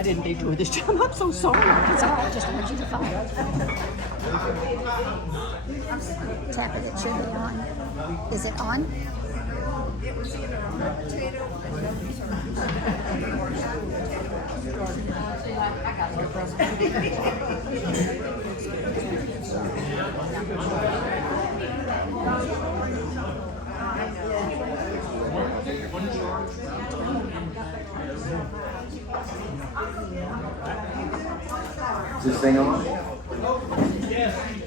I didn't need to do this job. I'm so sorry. It's all right. Just want you to find it. Tap it. It should be on. Is it on? Is this thing on?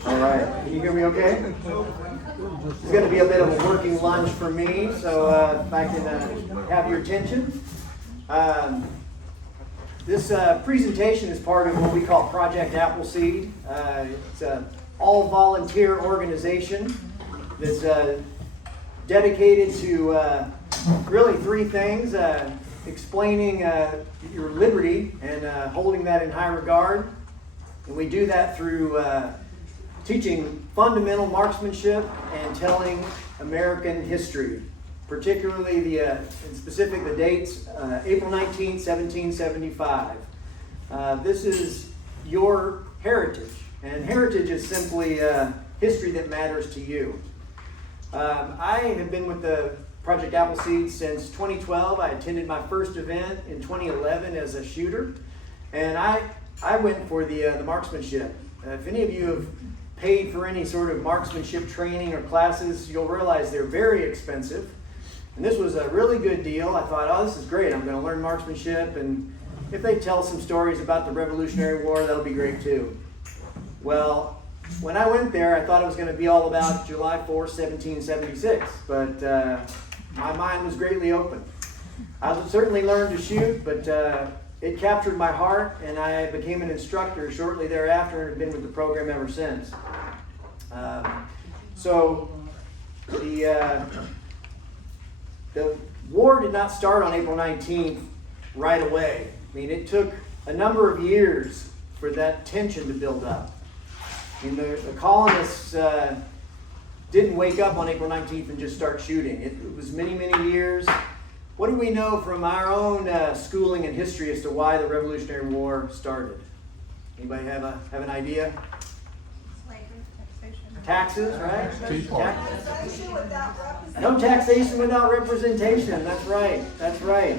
All right. Can you hear me okay? It's going to be a bit of a working lunch for me, so if I can have your attention. This presentation is part of what we call Project Appleseed. It's an all-volunteer organization that's dedicated to really three things: explaining your liberty and holding that in high regard. And we do that through teaching fundamental marksmanship and telling American history, particularly in specific the dates, April 19th, 1775. This is your heritage, and heritage is simply history that matters to you. I have been with the Project Appleseed since 2012. I attended my first event in 2011 as a shooter, and I went for the marksmanship. If any of you have paid for any sort of marksmanship training or classes, you'll realize they're very expensive. And this was a really good deal. I thought, oh, this is great. I'm going to learn marksmanship, and if they tell some stories about the Revolutionary War, that'll be great too. Well, when I went there, I thought it was going to be all about July 4th, 1776, but my mind was greatly open. I certainly learned to shoot, but it captured my heart, and I became an instructor shortly thereafter and have been with the program ever since. So the war did not start on April 19th right away. I mean, it took a number of years for that tension to build up. I mean, the colonists didn't wake up on April 19th and just start shooting. It was many, many years. What do we know from our own schooling and history as to why the Revolutionary War started? Anybody have an idea? Taxes, right? No taxation without representation. That's right. That's right.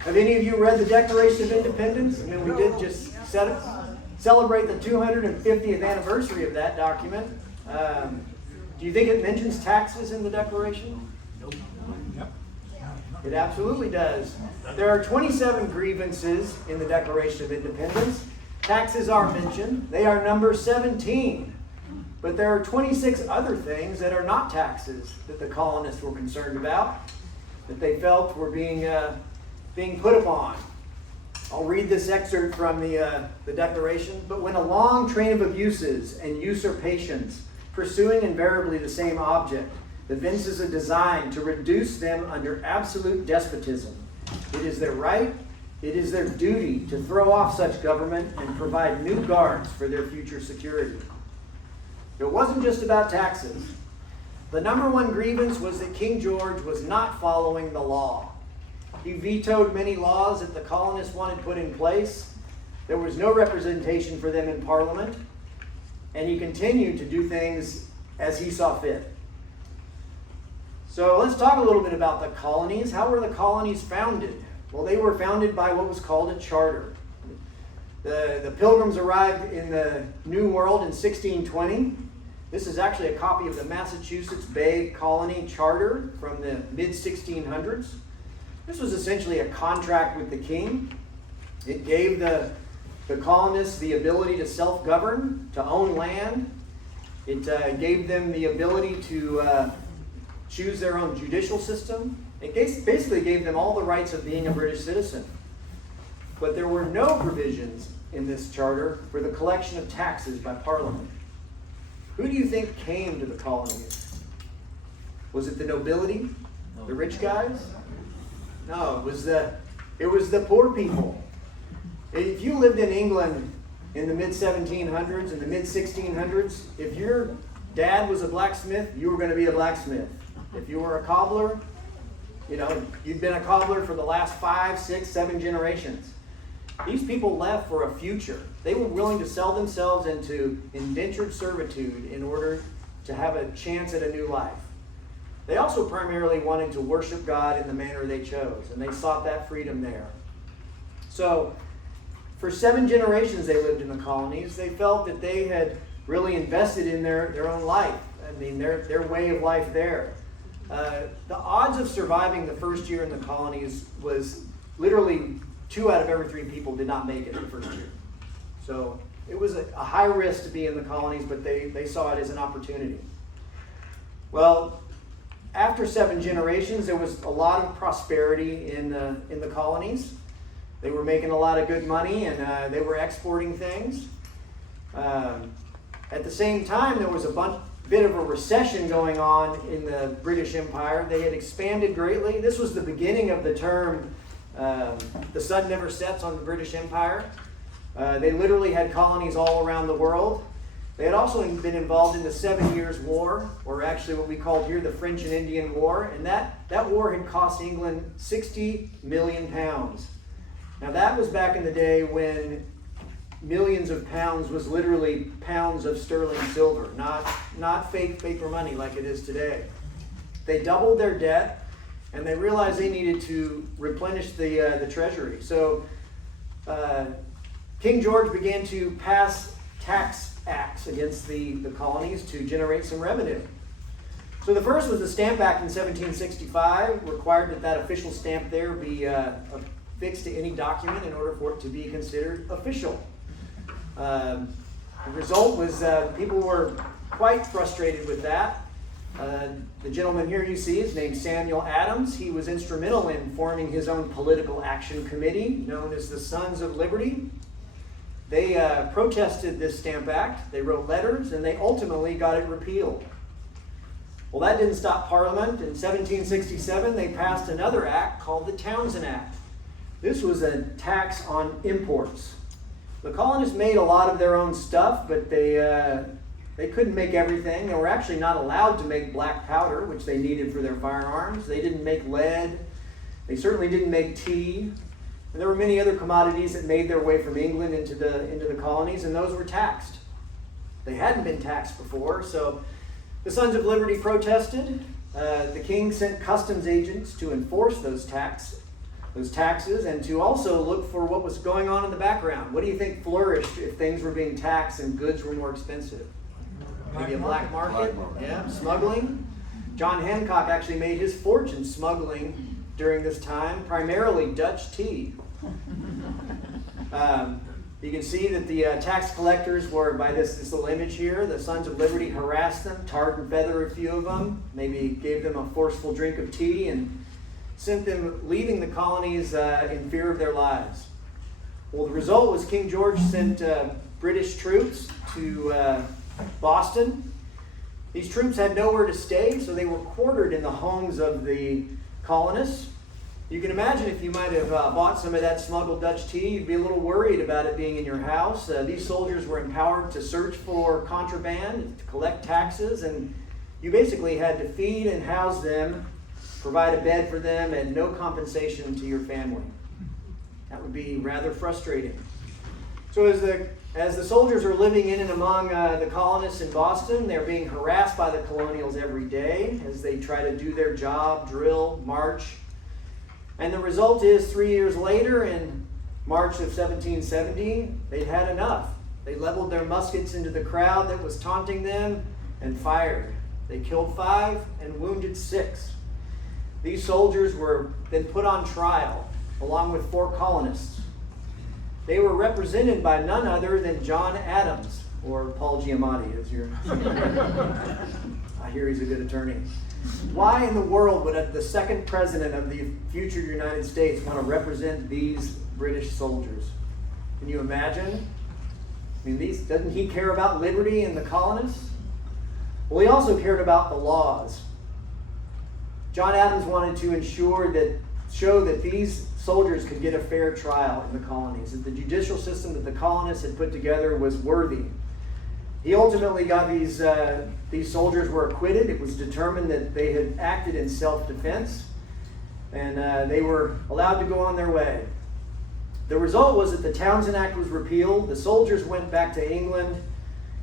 Have any of you read the Declaration of Independence? I mean, we did just celebrate the 250th anniversary of that document. Do you think it mentions taxes in the Declaration? Nope. It absolutely does. There are 27 grievances in the Declaration of Independence. Taxes are mentioned. They are number 17. But there are 26 other things that are not taxes that the colonists were concerned about, that they felt were being put upon. I'll read this excerpt from the Declaration. But when a long train of abuses and usurpations, pursuing invariably the same object, evinces a design to reduce them under absolute despotism, it is their right, it is their duty to throw off such government and provide new guards for their future security. It wasn't just about taxes. The number one grievance was that King George was not following the law. He vetoed many laws that the colonists wanted put in place. There was no representation for them in Parliament, and he continued to do things as he saw fit. So let's talk a little bit about the colonies. How were the colonies founded? Well, they were founded by what was called a charter. The Pilgrims arrived in the New World in 1620. This is actually a copy of the Massachusetts Bay Colony Charter from the mid-1600s. This was essentially a contract with the king. It gave the colonists the ability to self-govern, to own land. It gave them the ability to choose their own judicial system. It basically gave them all the rights of being a British citizen. But there were no provisions in this charter for the collection of taxes by Parliament. Who do you think came to the colonies? Was it the nobility? The rich guys? No, it was the poor people. If you lived in England in the mid-1700s and the mid-1600s, if your dad was a blacksmith, you were going to be a blacksmith. If you were a cobbler, you'd been a cobbler for the last 5, 6, 7 generations. These people left for a future. They were willing to sell themselves into indentured servitude in order to have a chance at a new life. They also primarily wanted to worship God in the manner they chose, and they sought that freedom there. So, for 7 generations they lived in the colonies. They felt that they had really invested in their own life. I mean, their way of life there. The odds of surviving the first year in the colonies was literally 2 out of every 3 people did not make it the first year. So it was a high risk to be in the colonies, but they saw it as an opportunity. Well, after 7 generations, there was a lot of prosperity in the colonies. They were making a lot of good money, and they were exporting things. At the same time, there was a bit of a recession going on in the British Empire. They had expanded greatly. This was the beginning of the term, the sun never sets on the British Empire. They literally had colonies all around the world. They had also been involved in the 7 Years' War, or actually what we called here the French and Indian War, and that war had cost England £60 million. Now that was back in the day when millions of pounds was literally pounds of sterling silver, not fake paper money like it is today. They doubled their debt, and they realized they needed to replenish the treasury. So King George began to pass tax acts against the colonies to generate some revenue. So the first was the Stamp Act in 1765, required that official stamp there be affixed to any document in order for it to be considered official. The result was people were quite frustrated with that. The gentleman here you see is named Samuel Adams. He was instrumental in forming his own political action committee known as the Sons of Liberty. They protested this Stamp Act. They wrote letters, and they ultimately got it repealed. Well, that didn't stop Parliament. In 1767, they passed another act called the Townshend Act. This was a tax on imports. The colonists made a lot of their own stuff, but they couldn't make everything. They were actually not allowed to make black powder, which they needed for their firearms. They didn't make lead. They certainly didn't make tea. And there were many other commodities that made their way from England into the colonies, and those were taxed. They hadn't been taxed before, so the Sons of Liberty protested. The king sent customs agents to enforce those taxes, and to also look for what was going on in the background. What do you think flourished if things were being taxed and goods were more expensive? Maybe a black market? Yeah, smuggling. John Hancock actually made his fortune smuggling during this time, primarily Dutch tea. You can see that the tax collectors were, by this little image here, the Sons of Liberty harassed them, tarred and feathered a few of them, maybe gave them a forceful drink of tea, and sent them leaving the colonies in fear of their lives. Well, the result was King George sent British troops to Boston. These troops had nowhere to stay, so they were quartered in the homes of the colonists. You can imagine if you might have bought some of that smuggled Dutch tea, you'd be a little worried about it being in your house. These soldiers were empowered to search for contraband, to collect taxes, and you basically had to feed and house them, provide a bed for them, and no compensation to your family. That would be rather frustrating. So as the soldiers are living in and among the colonists in Boston, they're being harassed by the colonials every day as they try to do their job, drill, march. And the result is 3 years later, in March of 1770, they'd had enough. They leveled their muskets into the crowd that was taunting them and fired. They killed 5 and wounded 6. These soldiers were then put on trial, along with 4 colonists. They were represented by none other than John Adams, or Paul Giamatti, as you're... I hear he's a good attorney. Why in the world would the second president of the future United States want to represent these British soldiers? Can you imagine? I mean, doesn't he care about liberty and the colonists? Well, he also cared about the laws. John Adams wanted to show that these soldiers could get a fair trial in the colonies, that the judicial system that the colonists had put together was worthy. He ultimately got these soldiers were acquitted. It was determined that they had acted in self-defense, and they were allowed to go on their way. The result was that the Townshend Act was repealed, the soldiers went back to England,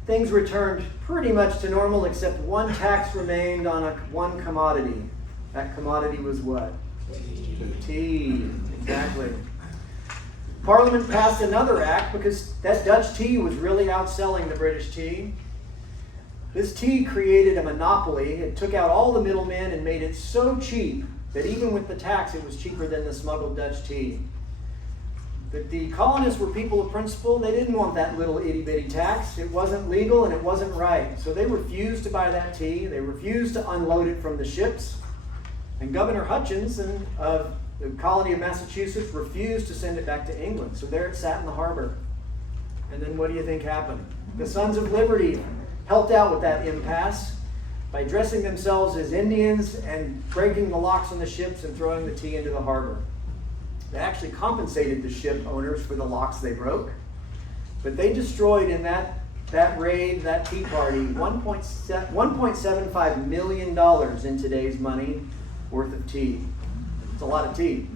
things returned pretty much to normal except one tax remained on one commodity. That commodity was what? Tea. Exactly. Parliament passed another act because that Dutch tea was really outselling the British tea. This tea created a monopoly. It took out all the middlemen and made it so cheap that even with the tax it was cheaper than the smuggled Dutch tea. But the colonists were people of principle. They didn't want that little itty-bitty tax. It wasn't legal and it wasn't right. So they refused to buy that tea. They refused to unload it from the ships. And Governor Hutchinson of the colony of Massachusetts refused to send it back to England. So there it sat in the harbor. And then what do you think happened? The Sons of Liberty helped out with that impasse by dressing themselves as Indians and breaking the locks on the ships and throwing the tea into the harbor. They actually compensated the ship owners for the locks they broke. But they destroyed in that raid, that tea party, $1.75 million in today's money worth of tea. It's a lot of tea.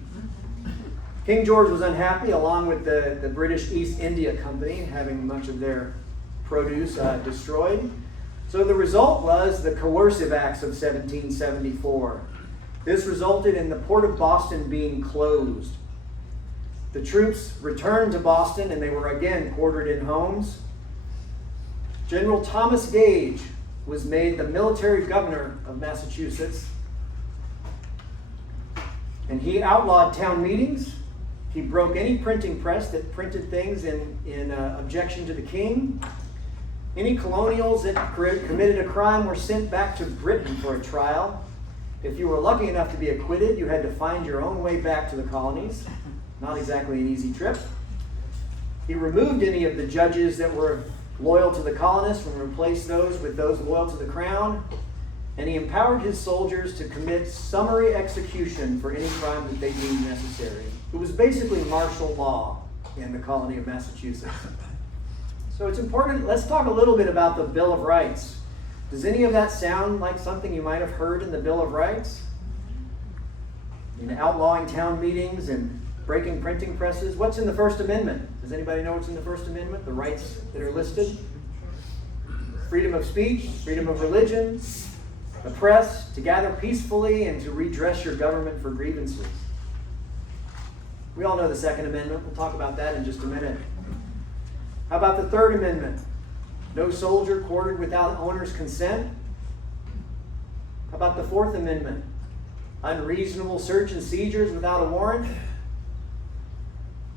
King George was unhappy, along with the British East India Company, having much of their produce destroyed. So the result was the Coercive Acts of 1774. This resulted in the port of Boston being closed. The troops returned to Boston and they were again quartered in homes. General Thomas Gage was made the military governor of Massachusetts. And he outlawed town meetings. He broke any printing press that printed things in objection to the king. Any colonials that committed a crime were sent back to Britain for a trial. If you were lucky enough to be acquitted, you had to find your own way back to the colonies. Not exactly an easy trip. He removed any of the judges that were loyal to the colonists and replaced those with those loyal to the crown. And he empowered his soldiers to commit summary execution for any crime that they deemed necessary. It was basically martial law in the colony of Massachusetts. So it's important, let's talk a little bit about the Bill of Rights. Does any of that sound like something you might have heard in the Bill of Rights? In outlawing town meetings and breaking printing presses. What's in the First Amendment? Does anybody know what's in the First Amendment? The rights that are listed? Freedom of speech, freedom of religion, the press, to gather peacefully and to redress your government for grievances. We all know the Second Amendment. We'll talk about that in just a minute. How about the Third Amendment? No soldier quartered without owner's consent. How about the Fourth Amendment? Unreasonable search and seizures without a warrant.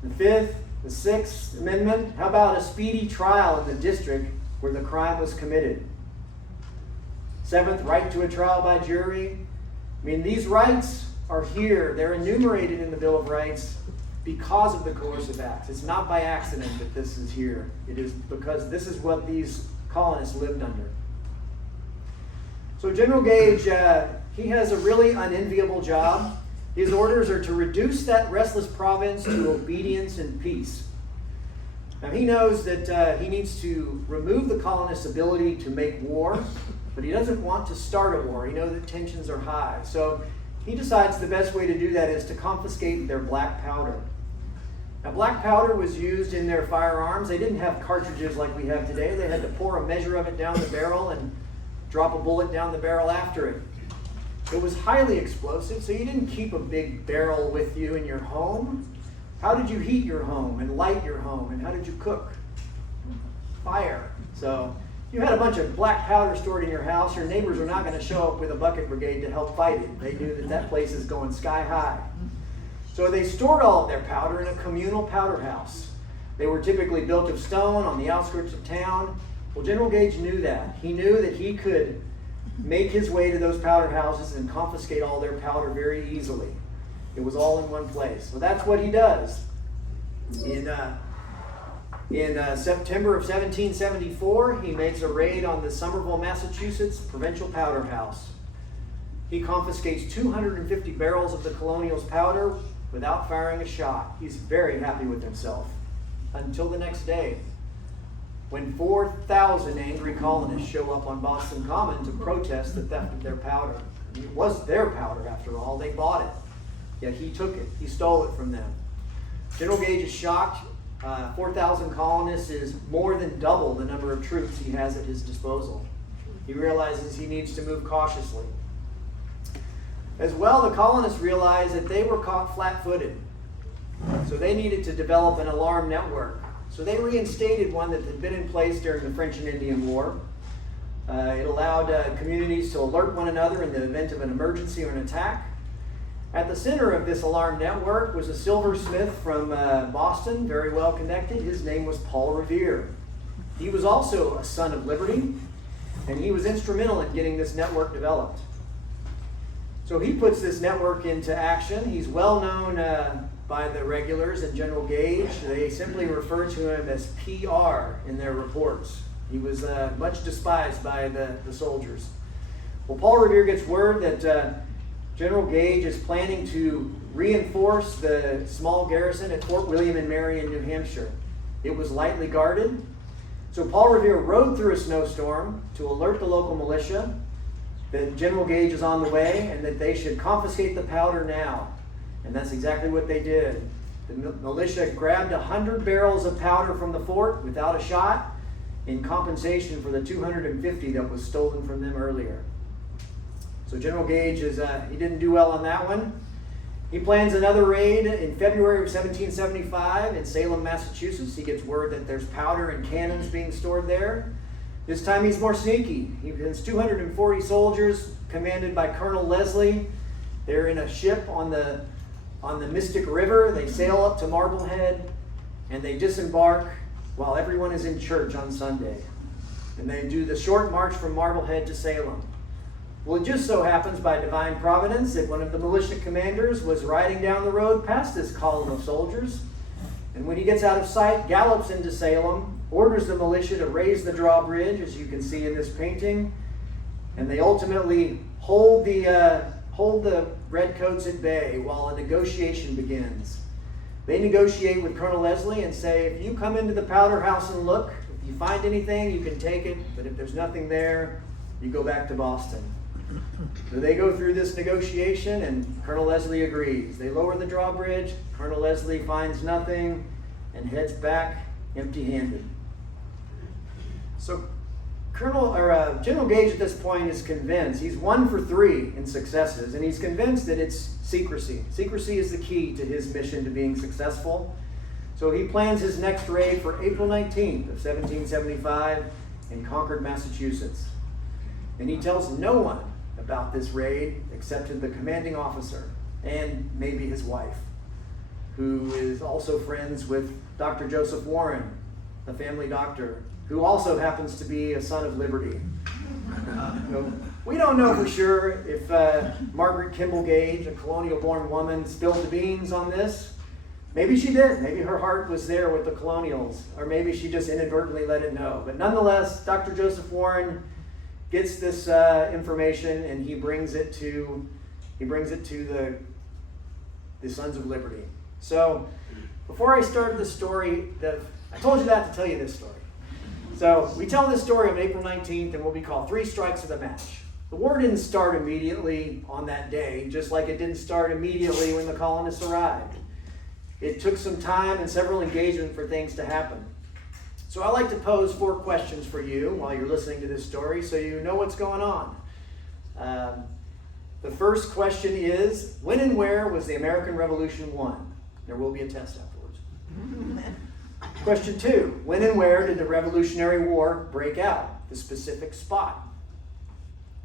The Fifth, the Sixth Amendment. How about a speedy trial in the district where the crime was committed? Seventh, right to a trial by jury. I mean, these rights are here. They're enumerated in the Bill of Rights because of the Coercive Acts. It's not by accident that this is here. It is because this is what these colonists lived under. So General Gage, he has a really unenviable job. His orders are to reduce that restless province to obedience and peace. Now he knows that he needs to remove the colonists' ability to make war, but he doesn't want to start a war. He knows that tensions are high. So he decides the best way to do that is to confiscate their black powder. Now, black powder was used in their firearms. They didn't have cartridges like we have today. They had to pour a measure of it down the barrel and drop a bullet down the barrel after it. It was highly explosive, so you didn't keep a big barrel with you in your home. How did you heat your home and light your home, and how did you cook? Fire. So you had a bunch of black powder stored in your house, your neighbors were not going to show up with a bucket brigade to help fight it. They knew that that place is going sky high. So they stored all of their powder in a communal powder house. They were typically built of stone on the outskirts of town. Well, General Gage knew that. He knew that he could make his way to those powder houses and confiscate all their powder very easily. It was all in one place. So that's what he does. In September of 1774, he makes a raid on the Somerville, Massachusetts Provincial Powder House. He confiscates 250 barrels of the colonials' powder without firing a shot. He's very happy with himself. Until the next day, when 4,000 angry colonists show up on Boston Common to protest the theft of their powder. It was their powder, after all. They bought it. Yet he took it. He stole it from them. General Gage is shocked. 4,000 colonists is more than double the number of troops he has at his disposal. He realizes he needs to move cautiously. As well, the colonists realized that they were caught flat-footed. So they needed to develop an alarm network. So they reinstated one that had been in place during the French and Indian War. It allowed communities to alert one another in the event of an emergency or an attack. At the center of this alarm network was a silversmith from Boston, very well connected. His name was Paul Revere. He was also a son of liberty, and he was instrumental in getting this network developed. So he puts this network into action. He's well known by the regulars and General Gage. They simply refer to him as PR in their reports. He was much despised by the soldiers. Well, Paul Revere gets word that General Gage is planning to reinforce the small garrison at Fort William and Mary in New Hampshire. It was lightly guarded. So Paul Revere rode through a snowstorm to alert the local militia that General Gage is on the way and that they should confiscate the powder now. And that's exactly what they did. The militia grabbed 100 barrels of powder from the fort without a shot in compensation for the 250 that was stolen from them earlier. So General Gage he didn't do well on that one. He plans another raid in February of 1775 in Salem, Massachusetts. He gets word that there's powder and cannons being stored there. This time he's more sneaky. He has 240 soldiers commanded by Colonel Leslie. They're in a ship on the Mystic River. They sail up to Marblehead and they disembark while everyone is in church on Sunday. And they do the short march from Marblehead to Salem. Well, it just so happens by divine providence that one of the militia commanders was riding down the road past this column of soldiers. And when he gets out of sight, gallops into Salem, orders the militia to raise the drawbridge, as you can see in this painting. And they ultimately hold the redcoats at bay while a negotiation begins. They negotiate with Colonel Leslie and say, if you come into the powder house and look, if you find anything, you can take it. But if there's nothing there, you go back to Boston. So they go through this negotiation and Colonel Leslie agrees. They lower the drawbridge. Colonel Leslie finds nothing and heads back empty-handed. So General Gage at this point is convinced. He's 1 for 3 in successes, and he's convinced that it's secrecy. Secrecy is the key to his mission to being successful. So he plans his next raid for April 19th of 1775 in Concord, Massachusetts. And he tells no one about this raid except the commanding officer and maybe his wife, who is also friends with Dr. Joseph Warren, the family doctor, who also happens to be a son of liberty. We don't know for sure if Margaret Kimball Gage, a colonial-born woman, spilled the beans on this. Maybe she did. Maybe her heart was there with the colonials, or maybe she just inadvertently let it know. But nonetheless, Dr. Joseph Warren gets this information and he brings it to the Sons of Liberty. So before I started the story, I told you that to tell you this story. So we tell this story on April 19th and what we call 3 strikes of the match. The war didn't start immediately on that day, just like it didn't start immediately when the colonists arrived. It took some time and several engagements for things to happen. So I like to pose 4 questions for you while you're listening to this story so you know what's going on. The first question is, when and where was the American Revolution won? There will be a test afterwards. Question 2, when and where did the Revolutionary War break out? The specific spot.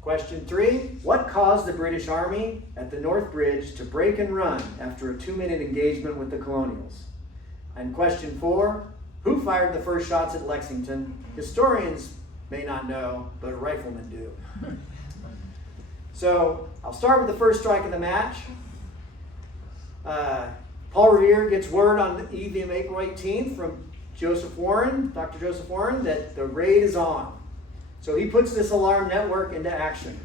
Question 3, what caused the British Army at the North Bridge to break and run after a 2-minute engagement with the colonials? And question 4, who fired the first shots at Lexington? Historians may not know, but riflemen do. So I'll start with the first strike of the match. Paul Revere gets word on the evening of April 18th from Joseph Warren, Dr. Joseph Warren, that the raid is on. So he puts this alarm network into action.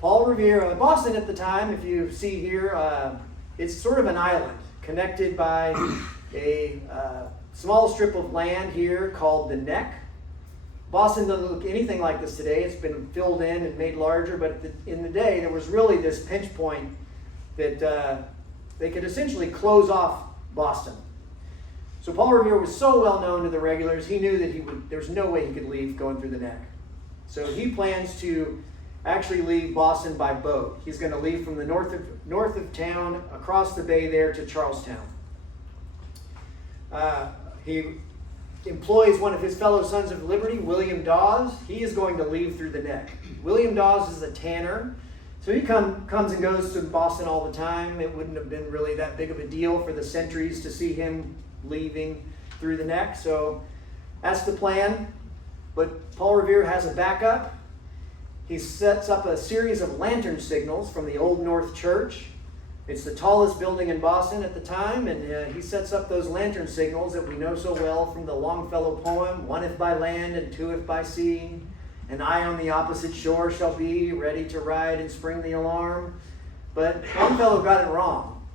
Paul Revere, Boston at the time, if you see here, it's sort of an island connected by a small strip of land here called the Neck. Boston doesn't look anything like this today. It's been filled in and made larger, but in the day there was really this pinch point that they could essentially close off Boston. So Paul Revere was so well known to the regulars, he knew that there's no way he could leave going through the neck. So he plans to actually leave Boston by boat. He's going to leave from the north of town, across the bay there to Charlestown. He employs one of his fellow Sons of Liberty, William Dawes. He is going to leave through the neck. William Dawes is a tanner, so he comes and goes to Boston all the time. It wouldn't have been really that big of a deal for the sentries to see him leaving through the neck. So that's the plan. But Paul Revere has a backup. He sets up a series of lantern signals from the Old North Church. It's the tallest building in Boston at the time, and he sets up those lantern signals that we know so well from the Longfellow poem, "One if by land and two if by sea, and I on the opposite shore shall be, ready to ride and spring the alarm." But Longfellow got it wrong.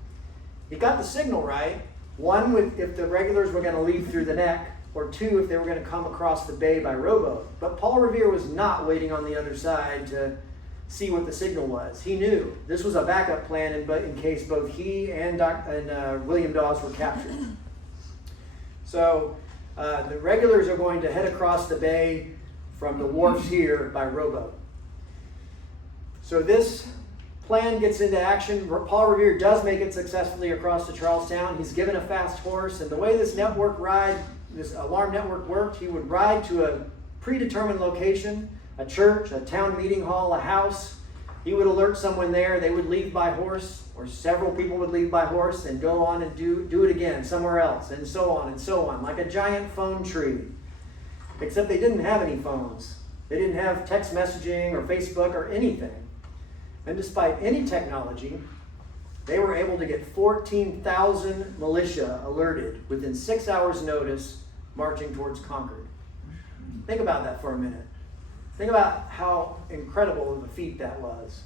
He got the signal right. One, if the regulars were going to leave through the neck, or two, if they were going to come across the bay by rowboat. But Paul Revere was not waiting on the other side to see what the signal was. He knew this was a backup plan in case both he and William Dawes were captured. So the regulars are going to head across the bay from the wharfs here by rowboat. So this plan gets into action. Paul Revere does make it successfully across to Charlestown. He's given a fast horse, and the way this alarm network worked, he would ride to a predetermined location, a church, a town meeting hall, a house. He would alert someone there. They would leave by horse, or several people would leave by horse and go on and do it again somewhere else, and so on, like a giant phone tree. Except they didn't have any phones. They didn't have text messaging or Facebook or anything. And despite any technology, they were able to get 14,000 militia alerted within 6 hours' notice, marching towards Concord. Think about that for a minute. Think about how incredible of a feat that was.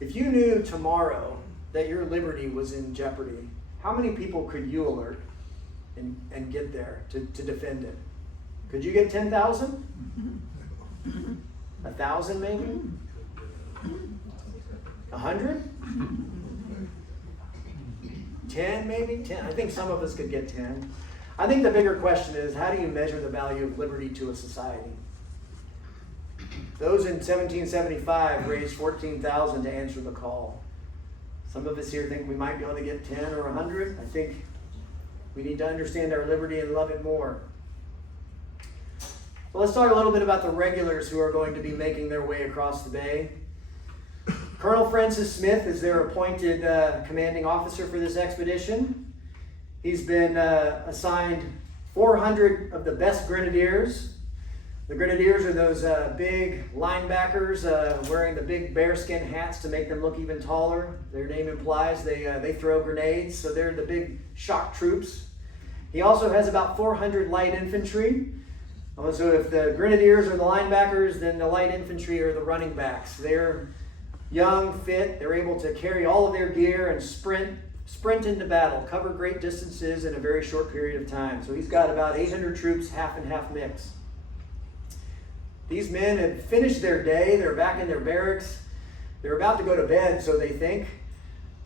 If you knew tomorrow that your liberty was in jeopardy, how many people could you alert and get there to defend it? Could you get 10,000? 1,000 maybe? 100? 10 maybe? 10. I think some of us could get 10. I think the bigger question is, how do you measure the value of liberty to a society? Those in 1775 raised 14,000 to answer the call. Some of us here think we might be able to get 10 or 100. I think we need to understand our liberty and love it more. Well, let's talk a little bit about the regulars who are going to be making their way across the bay. Colonel Francis Smith is their appointed commanding officer for this expedition. He's been assigned 400 of the best grenadiers. The grenadiers are those big linebackers wearing the big bearskin hats to make them look even taller. Their name implies they throw grenades, so they're the big shock troops. He also has about 400 light infantry. So if the grenadiers are the linebackers, then the light infantry are the running backs. They're young, fit, they're able to carry all of their gear and sprint into battle, cover great distances in a very short period of time. So he's got about 800 troops, half and half mix. These men have finished their day. They're back in their barracks. They're about to go to bed, so they think.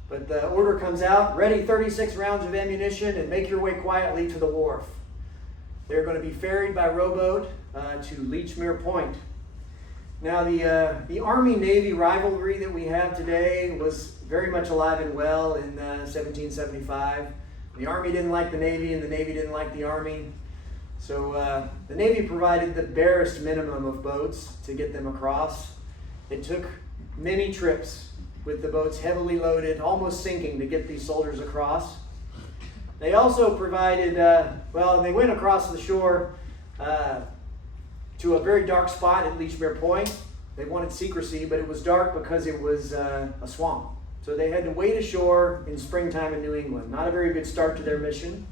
But the order comes out, ready 36 rounds of ammunition and make your way quietly to the wharf. They're going to be ferried by rowboat to Leechmere Point. Now, the Army-Navy rivalry that we have today was very much alive and well in 1775. The Army didn't like the Navy, and the Navy didn't like the Army. So the Navy provided the barest minimum of boats to get them across. It took many trips with the boats heavily loaded, almost sinking, to get these soldiers across. They also provided, they went across the shore to a very dark spot at Leechmere Point. They wanted secrecy, but it was dark because it was a swamp. So they had to wade ashore in springtime in New England. Not a very good start to their mission.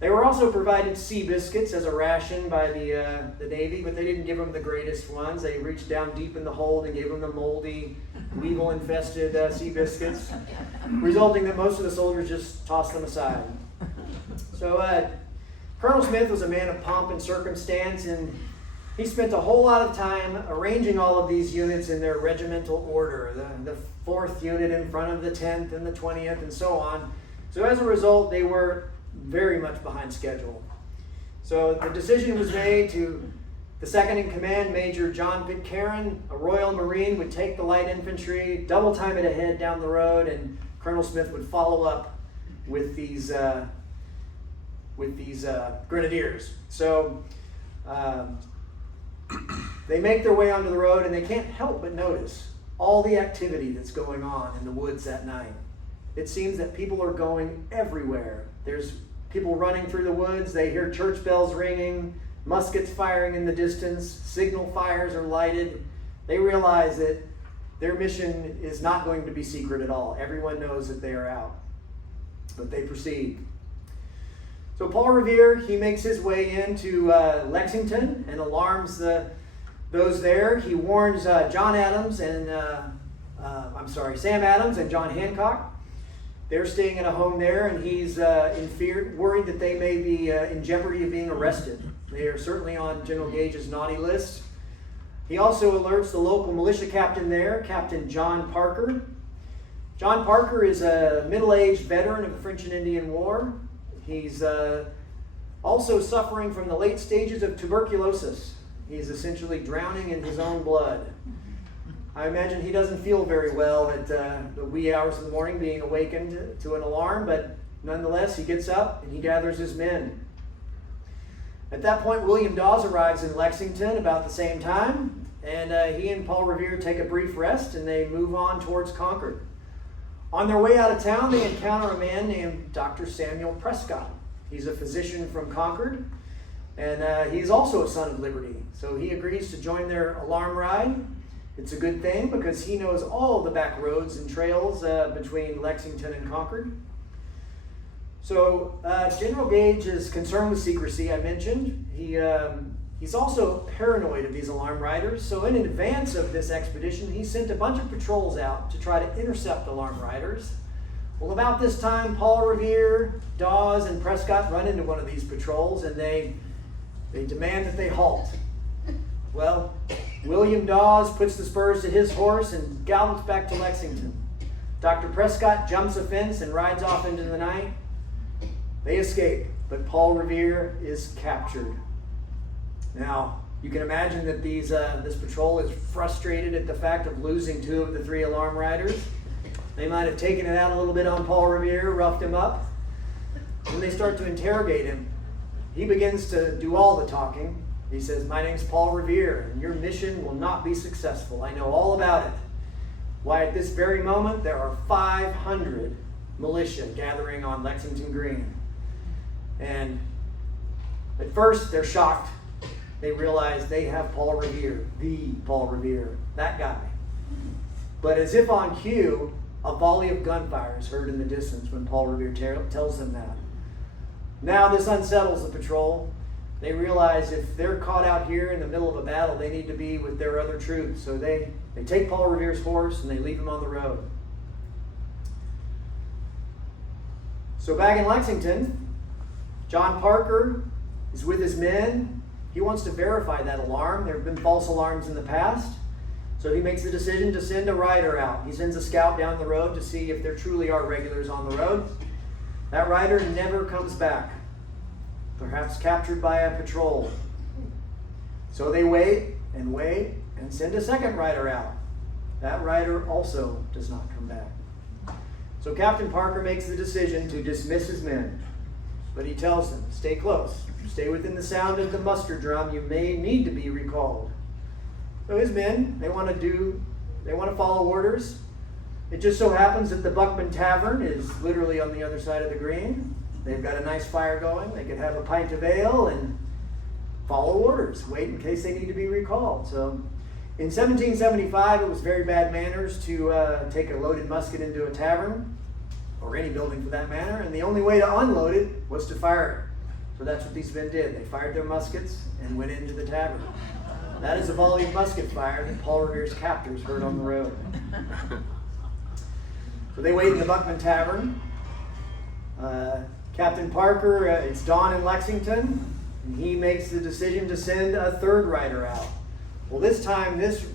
They were also provided sea biscuits as a ration by the Navy, but they didn't give them the greatest ones. They reached down deep in the hold and gave them the moldy, weevil-infested sea biscuits, resulting that most of the soldiers just tossed them aside. So Colonel Smith was a man of pomp and circumstance, and he spent a whole lot of time arranging all of these units in their regimental order, the 4th unit in front of the 10th and the 20th and so on. So as a result, they were very much behind schedule. So the decision was made to the second in command, Major John Pitcairn, a Royal Marine, would take the light infantry, double time it ahead down the road, and Colonel Smith would follow up with these grenadiers. So they make their way onto the road, and they can't help but notice all the activity that's going on in the woods that night. It seems that people are going everywhere. There's people running through the woods. They hear church bells ringing, muskets firing in the distance, signal fires are lighted. They realize that their mission is not going to be secret at all. Everyone knows that they are out. But they proceed. So Paul Revere, he makes his way into Lexington and alarms those there. He warns Sam Adams and John Hancock. They're staying at a home there, and he's worried that they may be in jeopardy of being arrested. They are certainly on General Gage's naughty list. He also alerts the local militia captain there, Captain John Parker. John Parker is a middle-aged veteran of the French and Indian War. He's also suffering from the late stages of tuberculosis. He's essentially drowning in his own blood. I imagine he doesn't feel very well at the wee hours of the morning being awakened to an alarm, but nonetheless, he gets up and he gathers his men. At that point, William Dawes arrives in Lexington about the same time, and he and Paul Revere take a brief rest, and they move on towards Concord. On their way out of town, they encounter a man named Dr. Samuel Prescott. He's a physician from Concord, and he's also a son of liberty. So he agrees to join their alarm ride. It's a good thing because he knows all the back roads and trails between Lexington and Concord. So General Gage is concerned with secrecy, I mentioned. He's also paranoid of these alarm riders. So in advance of this expedition, he sent a bunch of patrols out to try to intercept alarm riders. Well, about this time, Paul Revere, Dawes, and Prescott run into one of these patrols, and they demand that they halt. Well, William Dawes puts the spurs to his horse and gallops back to Lexington. Dr. Prescott jumps a fence and rides off into the night. They escape, but Paul Revere is captured. Now, you can imagine that this patrol is frustrated at the fact of losing two of the three alarm riders. They might have taken it out a little bit on Paul Revere, roughed him up. When they start to interrogate him, he begins to do all the talking. He says, "My name's Paul Revere, and your mission will not be successful. I know all about it. Why, at this very moment, there are 500 militia gathering on Lexington Green." And at first, they're shocked. They realize they have Paul Revere, the Paul Revere, that guy. But as if on cue, a volley of gunfire is heard in the distance when Paul Revere tells them that. Now this unsettles the patrol. They realize if they're caught out here in the middle of a battle, they need to be with their other troops. So they take Paul Revere's horse and they leave him on the road. So back in Lexington, John Parker is with his men. He wants to verify that alarm. There have been false alarms in the past. So he makes the decision to send a rider out. He sends a scout down the road to see if there truly are regulars on the road. That rider never comes back, perhaps captured by a patrol. So they wait and send a second rider out. That rider also does not come back. So Captain Parker makes the decision to dismiss his men. But he tells them, stay close. Stay within the sound of the muster drum. You may need to be recalled. So his men, they want to follow orders. It just so happens that the Buckman Tavern is literally on the other side of the green. They've got a nice fire going. They could have a pint of ale and follow orders. Wait in case they need to be recalled. So in 1775, it was very bad manners to take a loaded musket into a tavern, or any building for that matter, and the only way to unload it was to fire it. So that's what these men did. They fired their muskets and went into the tavern. That is a volley of musket fire that Paul Revere's captors heard on the road. So they wait in the Buckman Tavern. Captain Parker, it's dawn in Lexington, and he makes the decision to send a third rider out. Well, this time, this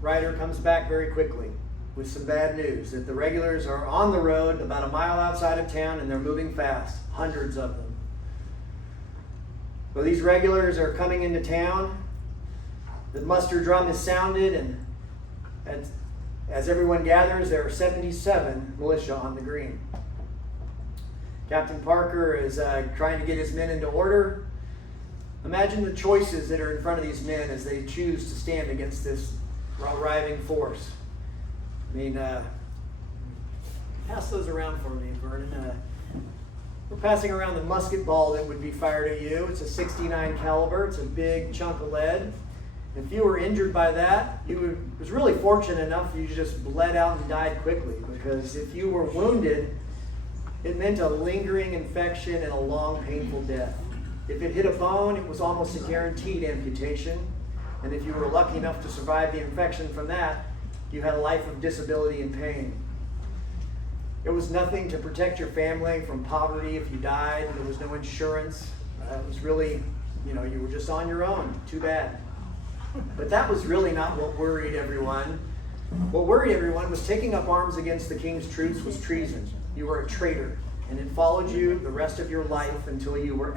rider comes back very quickly. with some bad news that the regulars are on the road about a mile outside of town and they're moving fast, hundreds of them. Well, these regulars are coming into town. The muster drum is sounded, and as everyone gathers, there are 77 militia on the green. Captain Parker is trying to get his men into order. Imagine the choices that are in front of these men as they choose to stand against this arriving force. I mean, pass those around for me, Vernon. We're passing around the musket ball that would be fired at you. It's a 69 caliber. It's a big chunk of lead. If you were injured by that, was really fortunate enough you just bled out and died quickly, because if you were wounded, it meant a lingering infection and a long, painful death. If it hit a bone, it was almost a guaranteed amputation. And if you were lucky enough to survive the infection from that, you had a life of disability and pain. There was nothing to protect your family from poverty if you died. There was no insurance. It was really, you were just on your own. Too bad. But that was really not what worried everyone. What worried everyone was taking up arms against the king's troops was treason. You were a traitor, and it followed you the rest of your life until you were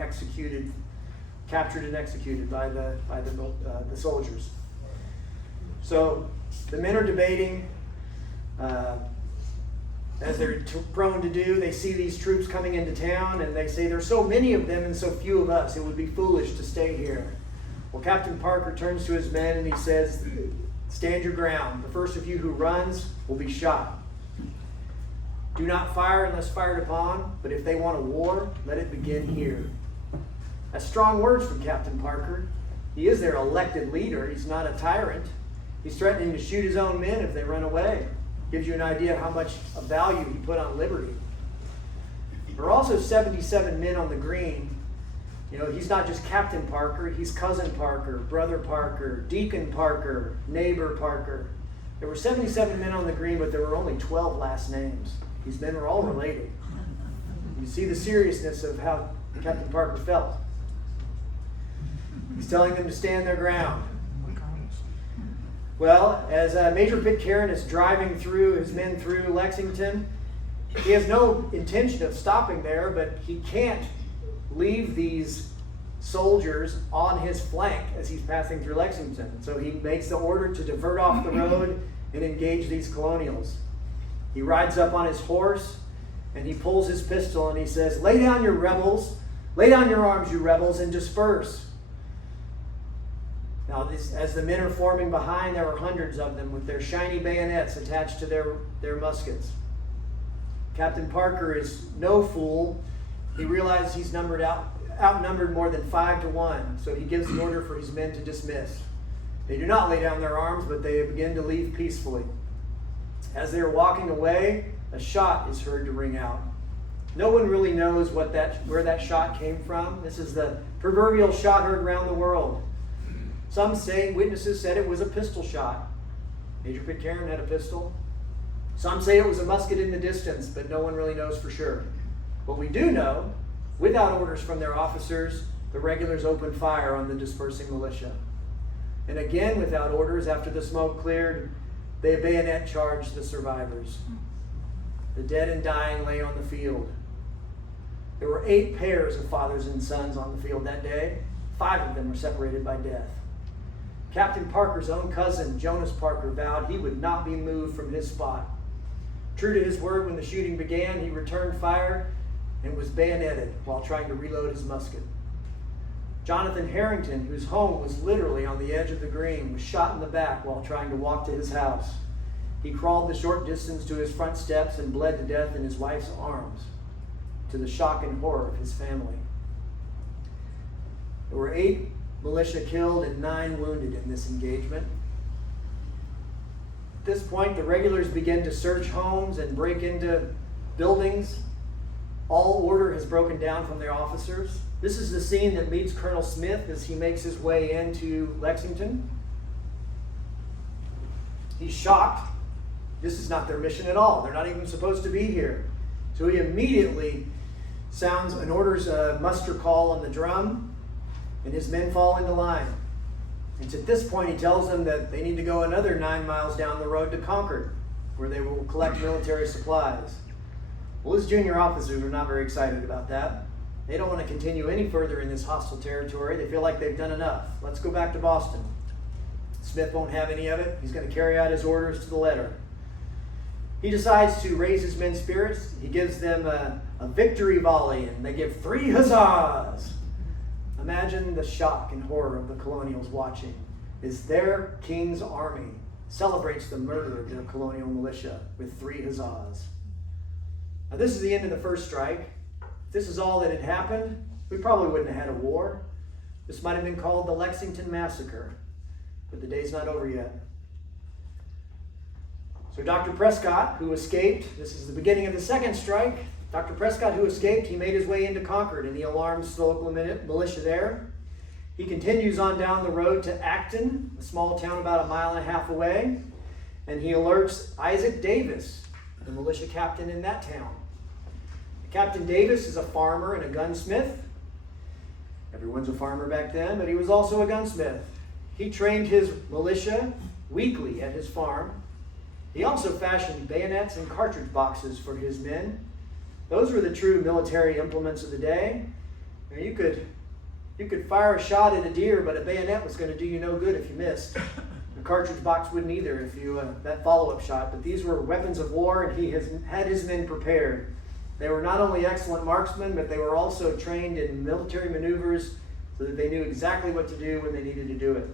captured and executed by the soldiers. So the men are debating, as they're prone to do. They see these troops coming into town, and they say, there's so many of them and so few of us, it would be foolish to stay here. Well, Captain Parker turns to his men and he says, stand your ground. The first of you who runs will be shot. Do not fire unless fired upon, but if they want a war, let it begin here. That's strong words from Captain Parker. He is their elected leader. He's not a tyrant. He's threatening to shoot his own men if they run away. Gives you an idea how much of value he put on liberty. There are also 77 men on the green. He's not just Captain Parker, he's Cousin Parker, Brother Parker, Deacon Parker, Neighbor Parker. There were 77 men on the green, but there were only 12 last names. These men were all related. You see the seriousness of how Captain Parker felt. He's telling them to stand their ground. Well, as Major Pitcairn is driving his men through Lexington, he has no intention of stopping there, but he can't leave these soldiers on his flank as he's passing through Lexington. So he makes the order to divert off the road and engage these colonials. He rides up on his horse and he pulls his pistol and he says, lay down your arms, you rebels, and disperse. Now, as the men are forming behind, there are hundreds of them with their shiny bayonets attached to their muskets. Captain Parker is no fool. He realizes he's outnumbered more than 5 to 1, so he gives the order for his men to dismiss. They do not lay down their arms, but they begin to leave peacefully. As they are walking away, a shot is heard to ring out. No one really knows where that shot came from. This is the proverbial shot heard around the world. Some say, witnesses said it was a pistol shot. Major Pitcairn had a pistol. Some say it was a musket in the distance, but no one really knows for sure. What we do know, without orders from their officers, the regulars opened fire on the dispersing militia. And again, without orders, after the smoke cleared, they bayonet charged the survivors. The dead and dying lay on the field. There were 8 pairs of fathers and sons on the field that day. 5 of them were separated by death. Captain Parker's own cousin, Jonas Parker, vowed he would not be moved from his spot. True to his word, when the shooting began, he returned fire and was bayoneted while trying to reload his musket. Jonathan Harrington, whose home was literally on the edge of the green, was shot in the back while trying to walk to his house. He crawled the short distance to his front steps and bled to death in his wife's arms, to the shock and horror of his family. There were 8 militia killed and 9 wounded in this engagement. At this point, the regulars begin to search homes and break into buildings. All order has broken down from their officers. This is the scene that meets Colonel Smith as he makes his way into Lexington. He's shocked. This is not their mission at all. They're not even supposed to be here. So he immediately sounds and orders a muster call on the drum, and his men fall into line. It's at this point he tells them that they need to go another 9 miles down the road to Concord. where they will collect military supplies. Well, his junior officers are not very excited about that. They don't want to continue any further in this hostile territory. They feel like they've done enough. Let's go back to Boston. Smith won't have any of it. He's going to carry out his orders to the letter. He decides to raise his men's spirits. He gives them a victory volley, and they give 3 huzzahs. Imagine the shock and horror of the colonials watching as their king's army celebrates the murder of their colonial militia with 3 huzzahs. Now, this is the end of the first strike. If this is all that had happened, we probably wouldn't have had a war. This might have been called the Lexington Massacre, but the day's not over yet. So Dr. Prescott, who escaped, this is the beginning of the second strike. Dr. Prescott, who escaped, he made his way into Concord, and he alarms the local militia there. He continues on down the road to Acton, a small town about 1.5 miles away, and he alerts Isaac Davis, the militia captain in that town. Captain Davis is a farmer and a gunsmith. Everyone's a farmer back then, but he was also a gunsmith. He trained his militia weekly at his farm. He also fashioned bayonets and cartridge boxes for his men. Those were the true military implements of the day. You could fire a shot at a deer, but a bayonet was going to do you no good if you missed. The cartridge box wouldn't either if you that follow-up shot. But these were weapons of war, and he had his men prepared. They were not only excellent marksmen, but they were also trained in military maneuvers so that they knew exactly what to do when they needed to do it.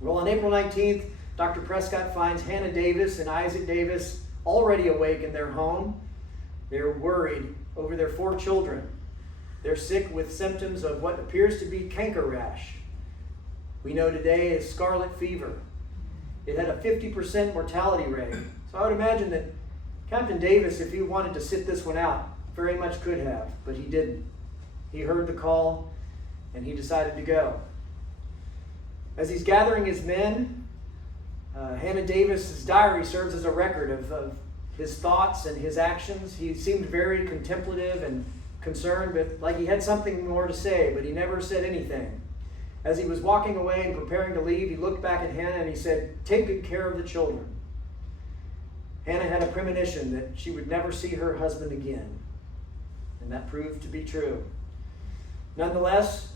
Well, on April 19th, Dr. Prescott finds Hannah Davis and Isaac Davis already awake in their home. They're worried over their 4 children. They're sick with symptoms of what appears to be canker rash. We know today is scarlet fever. It had a 50% mortality rate. So I would imagine that Captain Davis, if he wanted to sit this one out, very much could have, but he didn't. He heard the call, and he decided to go. As he's gathering his men, Hannah Davis's diary serves as a record of his thoughts and his actions. He seemed very contemplative and concerned, but like he had something more to say, but he never said anything. As he was walking away and preparing to leave, he looked back at Hannah and he said, "Take good care of the children." Hannah had a premonition that she would never see her husband again, and that proved to be true. Nonetheless,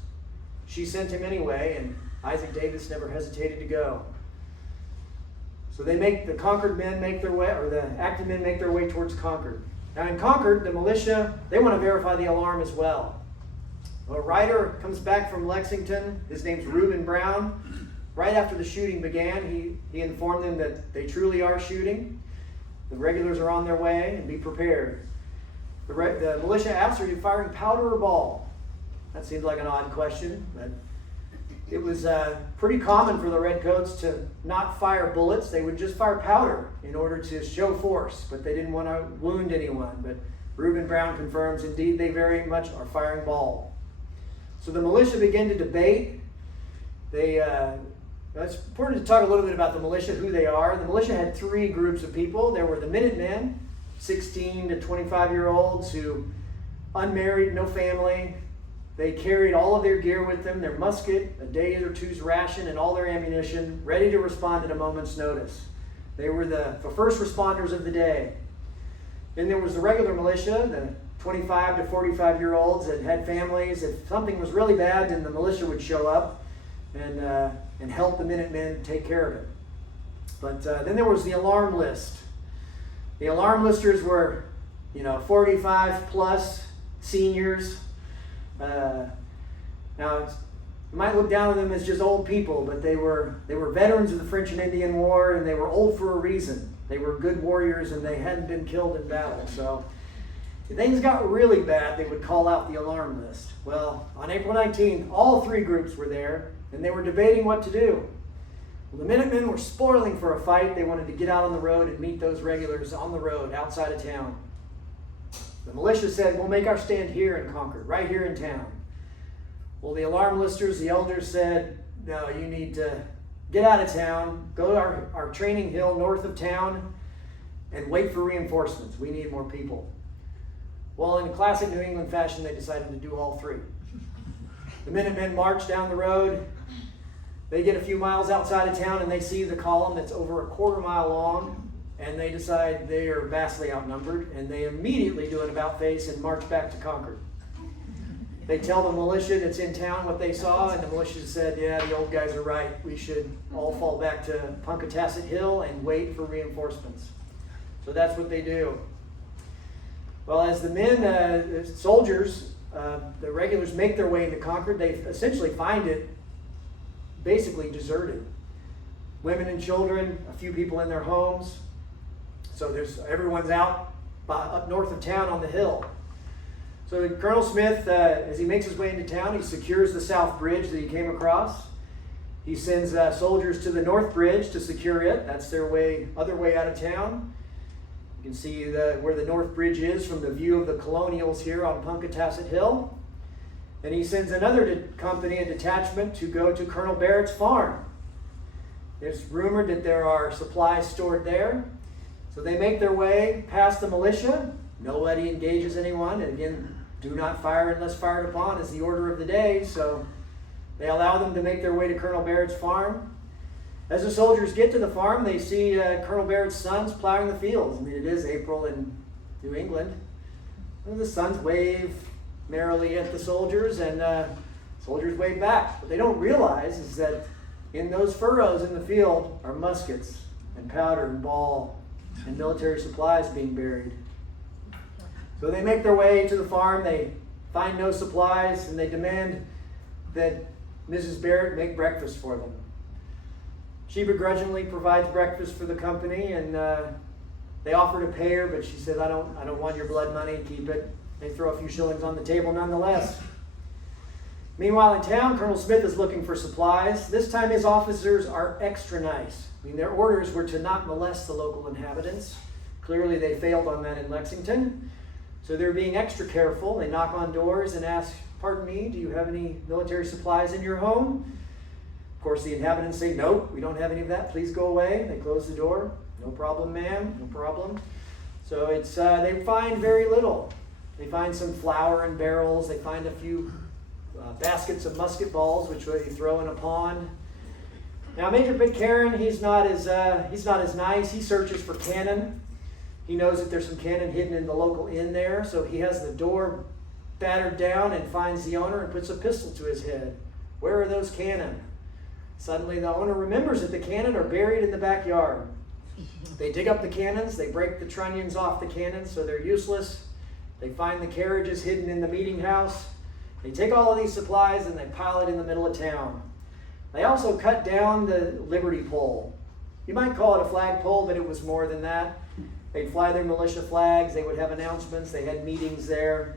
she sent him anyway, and Isaac Davis never hesitated to go. So the Concord men make their way, or the Acton men make their way towards Concord. Now in Concord, the militia, they want to verify the alarm as well. A rider comes back from Lexington. His name's Reuben Brown. Right after the shooting began, he informed them that they truly are shooting. The regulars are on their way, and be prepared. The militia asked, "Are you firing powder or ball?" That seems like an odd question, but it was pretty common for the redcoats to not fire bullets. They would just fire powder in order to show force, but they didn't want to wound anyone. But Reuben Brown confirms, indeed, they very much are firing ball. So the militia begin to debate. It's important to talk a little bit about the militia, who they are. The militia had 3 groups of people. There were the Minutemen, 16 to 25-year-olds who, unmarried, no family. They carried all of their gear with them, their musket, a day or two's ration, and all their ammunition, ready to respond at a moment's notice. They were the first responders of the day. Then there was the regular militia, the 25 to 45-year-olds that had families. If something was really bad, then the militia would show up and help the Minutemen take care of it. But then there was the alarm list. The alarm listers were, 45 plus seniors. Now, you might look down on them as just old people, but they were veterans of the French and Indian War, and they were old for a reason. They were good warriors, and they hadn't been killed in battle. So if things got really bad, they would call out the alarm list. Well, on April 19th, all 3 groups were there, and they were debating what to do. Well, the Minutemen were spoiling for a fight. They wanted to get out on the road and meet those regulars on the road outside of town. The militia said, "We'll make our stand here in Concord, right here in town." Well, the alarm listers, the elders said, "No, you need to get out of town, go to our training hill north of town, and wait for reinforcements. We need more people." Well, in classic New England fashion, they decided to do all 3. The Minutemen march down the road. They get a few miles outside of town, and they see the column that's over a 1/4 mile long, and they decide they are vastly outnumbered, and they immediately do an about-face and march back to Concord. They tell the militia that's in town what they saw, and the militia said, yeah, the old guys are right. We should all fall back to Punkatasset Hill and wait for reinforcements. So that's what they do. Well, as the men, the soldiers, the regulars make their way into Concord, they essentially find it basically deserted. Women and children, a few people in their homes. So everyone's out up north of town on the hill. So Colonel Smith, as he makes his way into town, he secures the south bridge that he came across. He sends soldiers to the north bridge to secure it. That's their other way out of town. You can see where the north bridge is from the view of the colonials here on Punkatasset Hill. And he sends another company, a detachment, to go to Colonel Barrett's farm. It's rumored that there are supplies stored there. So they make their way past the militia. Nobody engages anyone. And again, do not fire unless fired upon is the order of the day. So they allow them to make their way to Colonel Barrett's farm. As the soldiers get to the farm, they see Colonel Barrett's sons plowing the fields. I mean, it is April in New England. And the sons wave merrily at the soldiers, and soldiers wave back. What they don't realize is that in those furrows in the field are muskets and powder and ball and military supplies being buried. So they make their way to the farm. They find no supplies, and they demand that Mrs. Barrett make breakfast for them. She begrudgingly provides breakfast for the company, and they offer to pay her, but she said, I don't want your blood money, keep it. They throw a few shillings on the table nonetheless. Meanwhile, in town, Colonel Smith is looking for supplies. This time his officers are extra nice. I mean, their orders were to not molest the local inhabitants. Clearly they failed on that in Lexington. So they're being extra careful. They knock on doors and ask, pardon me, do you have any military supplies in your home? Of course, the inhabitants say, nope, we don't have any of that. Please go away. They close the door. No problem, ma'am. No problem. So they find very little. They find some flour in barrels. They find a few baskets of musket balls, which they throw in a pond. Now, Major Pitcairn, he's not as nice. He searches for cannon. He knows that there's some cannon hidden in the local inn there, so he has the door battered down and finds the owner and puts a pistol to his head. Where are those cannon? Suddenly the owner remembers that the cannon are buried in the backyard. They dig up the cannons, they break the trunnions off the cannons so they're useless. They find the carriages hidden in the meeting house. They take all of these supplies and they pile it in the middle of town. They also cut down the Liberty pole. You might call it a flagpole, but it was more than that. They'd fly their militia flags, they would have announcements, they had meetings there.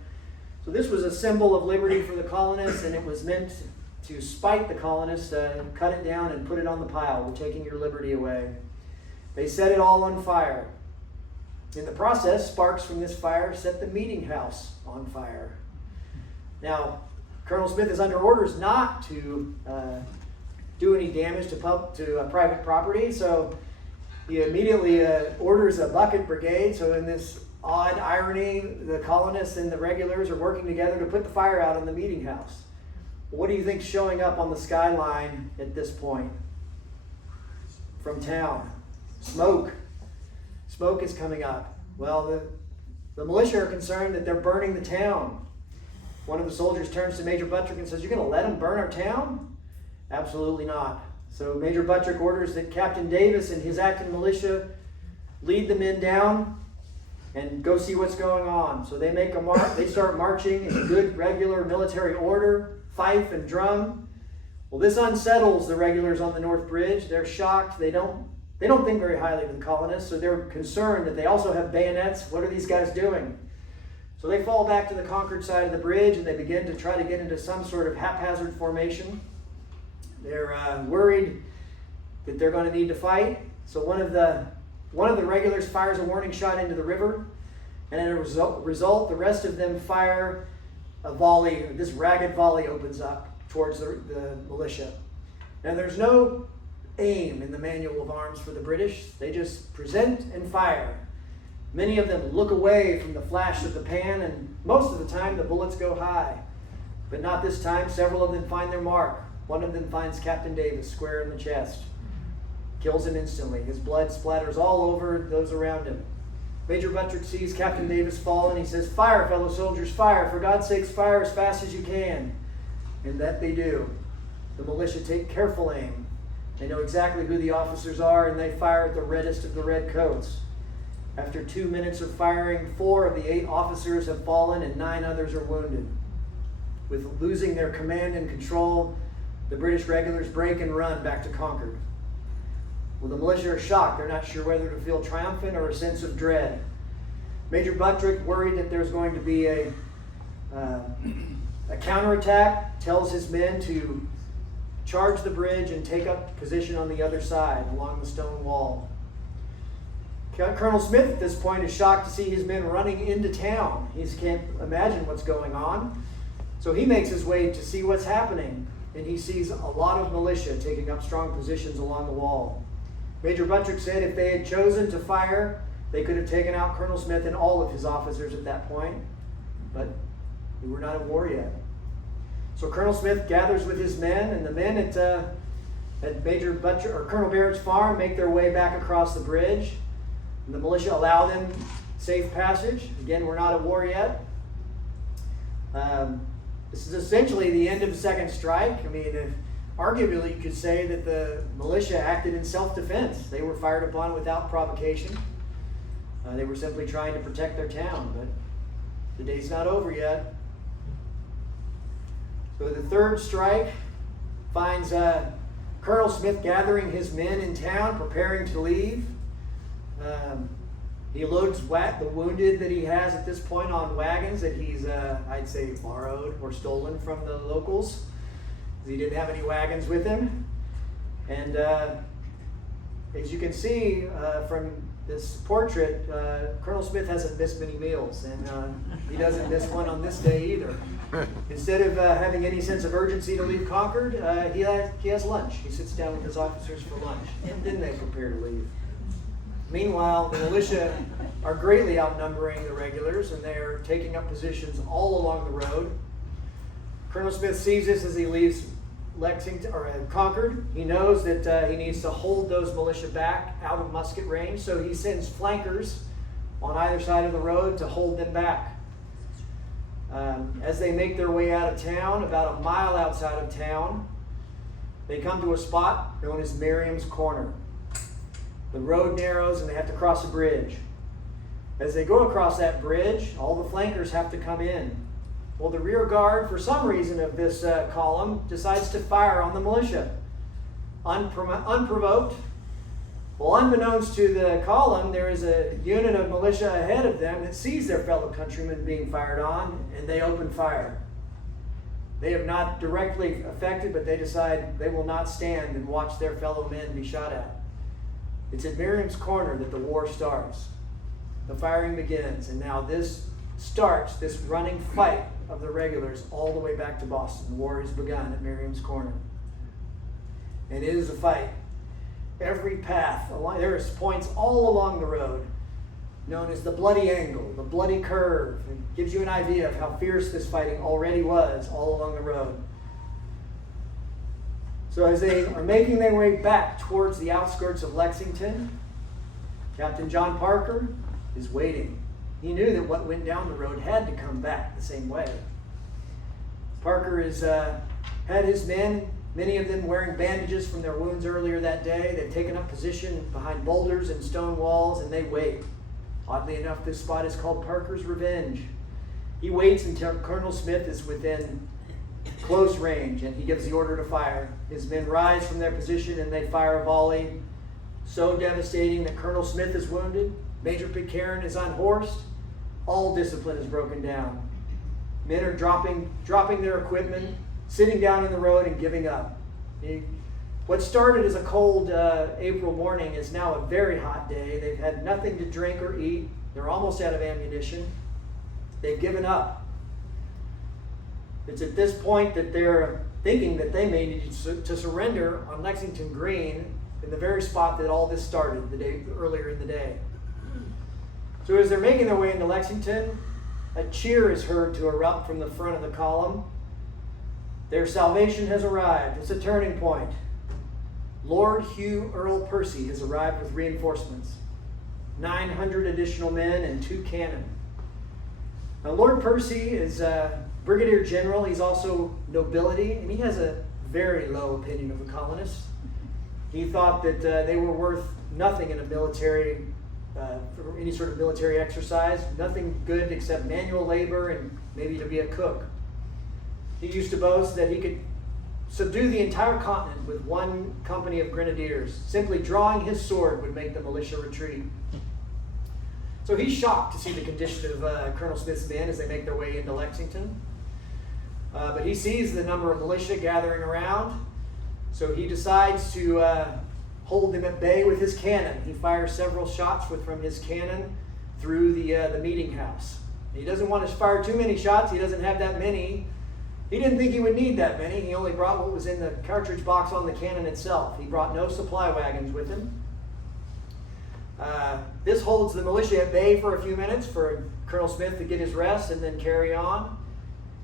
So this was a symbol of liberty for the colonists, and it was meant to spite the colonists, cut it down and put it on the pile. We're taking your liberty away. They set it all on fire. In the process, sparks from this fire set the meeting house on fire. Now, Colonel Smith is under orders not to do any damage to private property, so he immediately orders a bucket brigade. So in this odd irony, the colonists and the regulars are working together to put the fire out on the meeting house. What do you think's showing up on the skyline at this point? From town. Smoke. Smoke is coming up. Well, the militia are concerned that they're burning the town. One of the soldiers turns to Major Buttrick and says, "You're going to let them burn our town?" Absolutely not. So Major Buttrick orders that Captain Davis and his acting militia lead the men down and go see what's going on. So they make a march. They start marching in good regular military order, fife and drum. Well, this unsettles the regulars on the North Bridge. They're shocked. They don't think very highly of the colonists, so they're concerned that they also have bayonets. What are these guys doing? So they fall back to the Concord side of the bridge and they begin to try to get into some sort of haphazard formation. They're worried that they're going to need to fight. So one of the regulars fires a warning shot into the river, and as a result, the rest of them fire a volley. This ragged volley opens up towards the militia. Now there's no aim in the manual of arms for the British. They just present and fire. Many of them look away from the flash of the pan, and most of the time the bullets go high. But not this time. Several of them find their mark. One of them finds Captain Davis square in the chest. kills him instantly. His blood splatters all over those around him. Major Buttrick sees Captain Davis fall, and he says, "Fire, fellow soldiers, fire! For God's sakes, fire as fast as you can." And that they do. The militia take careful aim. They know exactly who the officers are, and they fire at the reddest of the redcoats. After 2 minutes of firing, 4 of the 8 officers have fallen and 9 others are wounded. With losing their command and control, the British regulars break and run back to Concord. Well, the militia are shocked. They're not sure whether to feel triumphant or a sense of dread. Major Buttrick, worried that there's going to be a counterattack, tells his men to charge the bridge and take up position on the other side along the stone wall. Colonel Smith at this point is shocked to see his men running into town. He can't imagine what's going on. So he makes his way to see what's happening, and he sees a lot of militia taking up strong positions along the wall. Major Buttrick said if they had chosen to fire, they could have taken out Colonel Smith and all of his officers at that point, but we were not at war yet. So Colonel Smith gathers with his men, and the men at Major Buttrick or Colonel Barrett's farm make their way back across the bridge. And the militia allow them safe passage. Again, we're not at war yet. This is essentially the end of the second strike. I mean, arguably you could say that the militia acted in self-defense. They were fired upon without provocation. They were simply trying to protect their town, but the day's not over yet. So the third strike finds Colonel Smith gathering his men in town, preparing to leave. He loads the wounded that he has at this point on wagons that he's, I'd say, borrowed or stolen from the locals. He didn't have any wagons with him. And as you can see from this portrait, Colonel Smith hasn't missed many meals, and he doesn't miss one on this day either. Instead of having any sense of urgency to leave Concord, he has lunch. He sits down with his officers for lunch, and then they prepare to leave. Meanwhile, the militia are greatly outnumbering the regulars, and they are taking up positions all along the road. Colonel Smith sees this as he leaves Lexington or Concord. He knows that he needs to hold those militia back out of musket range, so he sends flankers on either side of the road to hold them back. As they make their way out of town, about a mile outside of town, they come to a spot known as Merriam's Corner. The road narrows and they have to cross a bridge. As they go across that bridge, all the flankers have to come in. Well, the rear guard, for some reason of this column, decides to fire on the militia. Unprovoked. Well, unbeknownst to the column, there is a unit of militia ahead of them that sees their fellow countrymen being fired on, and they open fire. They have not directly affected, but they decide they will not stand and watch their fellow men be shot at. It's at Merriam's Corner that the war starts. The firing begins, and now this starts this running fight of the regulars all the way back to Boston. The war has begun at Merriam's Corner. And it is a fight. Every path, there is points all along the road known as the bloody angle, the bloody curve. It gives you an idea of how fierce this fighting already was all along the road. So as they are making their way back towards the outskirts of Lexington, Captain John Parker is waiting. He knew that what went down the road had to come back the same way. Parker had his men, many of them wearing bandages from their wounds earlier that day. They've taken up position behind boulders and stone walls, and they wait. Oddly enough, this spot is called Parker's Revenge. He waits until Colonel Smith is within close range, and he gives the order to fire. His men rise from their position, and they fire a volley so devastating that Colonel Smith is wounded. Major Pitcairn is unhorsed. All discipline is broken down. Men are dropping their equipment, sitting down in the road and giving up. What started as a cold April morning is now a very hot day. They've had nothing to drink or eat. They're almost out of ammunition. They've given up. It's at this point that they're thinking that they may need to surrender on Lexington Green in the very spot that all this started earlier in the day. So as they're making their way into Lexington, a cheer is heard to erupt from the front of the column. Their salvation has arrived. It's a turning point. Lord Hugh Earl Percy has arrived with reinforcements, 900 additional men and 2 cannon. Now, Lord Percy is a brigadier general. He's also nobility, and he has a very low opinion of the colonists. He thought that they were worth nothing in a military, for any sort of military exercise, nothing good except manual labor and maybe to be a cook. He used to boast that he could subdue the entire continent with one company of grenadiers. Simply drawing his sword would make the militia retreat. So he's shocked to see the condition of Colonel Smith's men as they make their way into Lexington. But he sees the number of militia gathering around, so he decides to hold them at bay with his cannon. He fires several shots from his cannon through the meeting house. He doesn't want to fire too many shots. He doesn't have that many. He didn't think he would need that many. He only brought what was in the cartridge box on the cannon itself. He brought no supply wagons with him. This holds the militia at bay for a few minutes for Colonel Smith to get his rest and then carry on.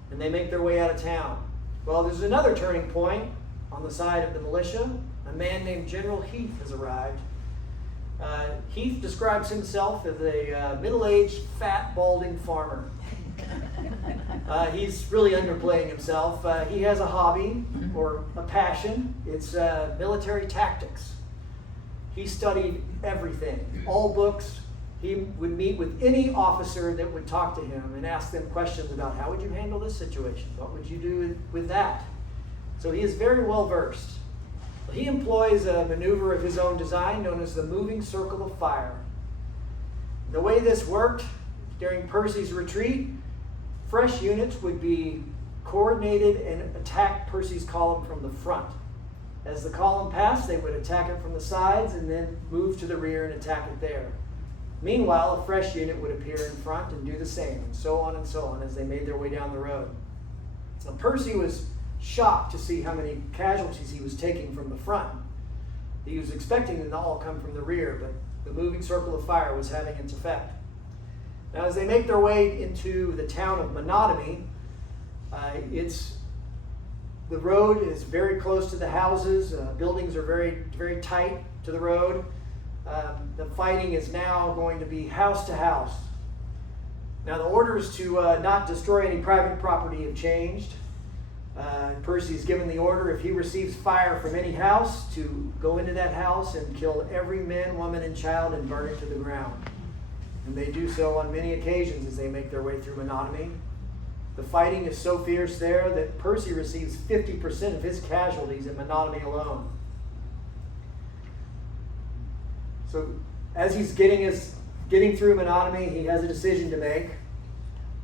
And they make their way out of town. Well, there's another turning point on the side of the militia. A man named General Heath has arrived. Heath describes himself as a middle-aged, fat, balding farmer. He's really underplaying himself. He has a hobby or a passion. It's military tactics. He studied everything, all books. He would meet with any officer that would talk to him and ask them questions about how would you handle this situation? What would you do with that? So he is very well versed. He employs a maneuver of his own design known as the moving circle of fire. The way this worked during Percy's retreat, fresh units would be coordinated and attack Percy's column from the front. As the column passed, they would attack it from the sides and then move to the rear and attack it there. Meanwhile, a fresh unit would appear in front and do the same, and so on as they made their way down the road. Now, Percy was shocked to see how many casualties he was taking from the front. He was expecting them to all come from the rear, but the moving circle of fire was having its effect. Now, as they make their way into the town of Monotony, the road is very close to the houses. Buildings are very, very tight to the road. The fighting is now going to be house to house. Now, the orders to not destroy any private property have changed. Percy's given the order, if he receives fire from any house, to go into that house and kill every man, woman, and child and burn it to the ground. And they do so on many occasions as they make their way through Monotony. The fighting is so fierce there that Percy receives 50% of his casualties in Monotony alone. So as he's getting through Monotony, he has a decision to make.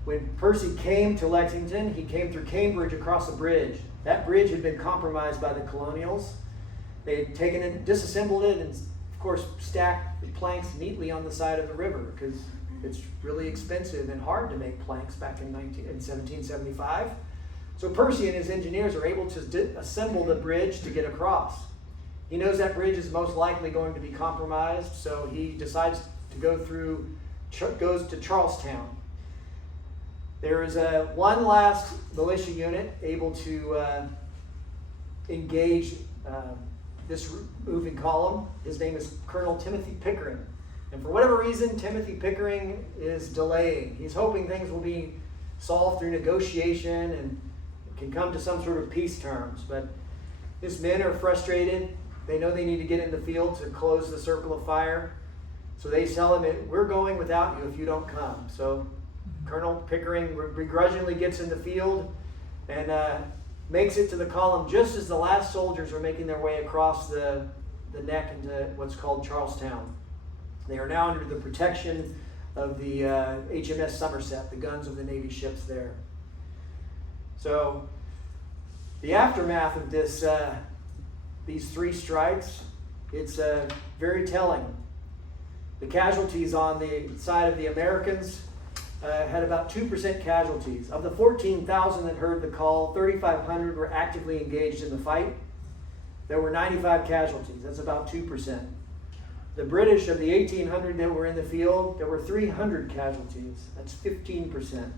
When Percy came to Lexington, he came through Cambridge across a bridge. That bridge had been compromised by the colonials. They had taken it, disassembled it, and of course stacked the planks neatly on the side of the river because it's really expensive and hard to make planks back in 1775. So Percy and his engineers are able to assemble the bridge to get across. He knows that bridge is most likely going to be compromised, so he decides to goes to Charlestown. There is one last militia unit able to engage this moving column. His name is Colonel Timothy Pickering. And for whatever reason, Timothy Pickering is delaying. He's hoping things will be solved through negotiation and can come to some sort of peace terms. But his men are frustrated. They know they need to get in the field to close the circle of fire. So they tell him, we're going without you if you don't come. So Colonel Pickering begrudgingly gets in the field and makes it to the column just as the last soldiers are making their way across the neck into what's called Charlestown. They are now under the protection of the HMS Somerset, the guns of the Navy ships there. So the aftermath of these three strikes, it's very telling. The casualties on the side of the Americans had about 2% casualties. Of the 14,000 that heard the call, 3,500 were actively engaged in the fight. There were 95 casualties. That's about 2%. The British, of the 1,800 that were in the field, there were 300 casualties. That's 15%.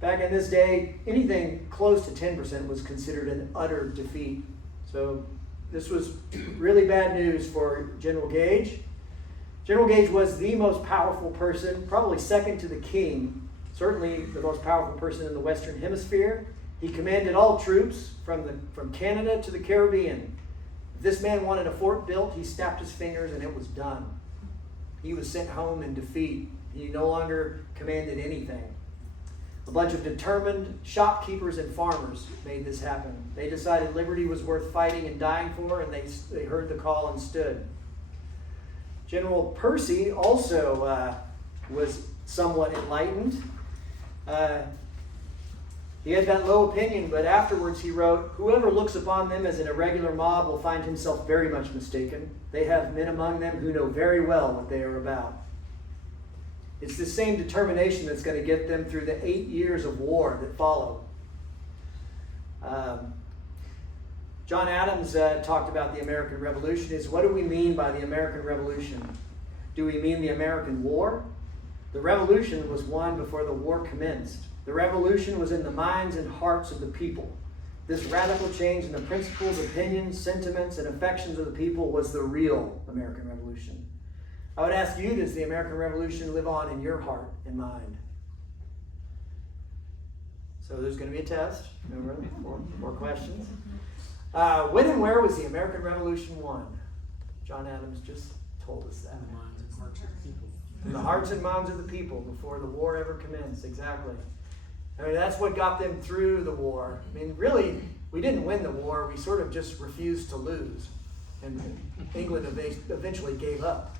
Back in this day, anything close to 10% was considered an utter defeat. So this was really bad news for General Gage. General Gage was the most powerful person, probably second to the king, certainly the most powerful person in the Western Hemisphere. He commanded all troops from Canada to the Caribbean. If this man wanted a fort built, he snapped his fingers and it was done. He was sent home in defeat. He no longer commanded anything. A bunch of determined shopkeepers and farmers made this happen. They decided liberty was worth fighting and dying for, and they heard the call and stood. General Percy also was somewhat enlightened. He had that low opinion, but afterwards he wrote, "Whoever looks upon them as an irregular mob will find himself very much mistaken. They have men among them who know very well what they are about." It's the same determination that's going to get them through the 8 years of war that follow. John Adams talked about the American Revolution. What do we mean by the American Revolution? Do we mean the American War? The Revolution was won before the war commenced. The Revolution was in the minds and hearts of the people. This radical change in the principles, opinions, sentiments, and affections of the people was the real American Revolution. I would ask you, does the American Revolution live on in your heart and mind? So there's going to be a test. Remember, more questions. When and where was the American Revolution won? John Adams just told us that. In the hearts and minds of the people before the war ever commenced. Exactly. I mean, that's what got them through the war. I mean, really, we didn't win the war. We sort of just refused to lose. And England eventually gave up.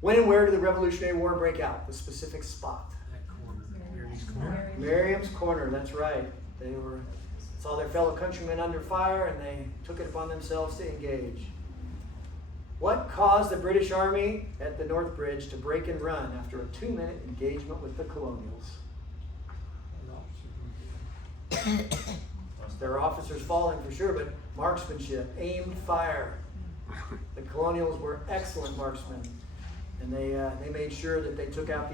When and where did the Revolutionary War break out? The specific spot. That corner, Mary's Corner. Miriam's Corner, that's right. They saw their fellow countrymen under fire and they took it upon themselves to engage. What caused the British Army at the North Bridge to break and run after a 2-minute engagement with the Colonials? There were officers falling for sure, but marksmanship, aimed fire. The Colonials were excellent marksmen, and they made sure that they took out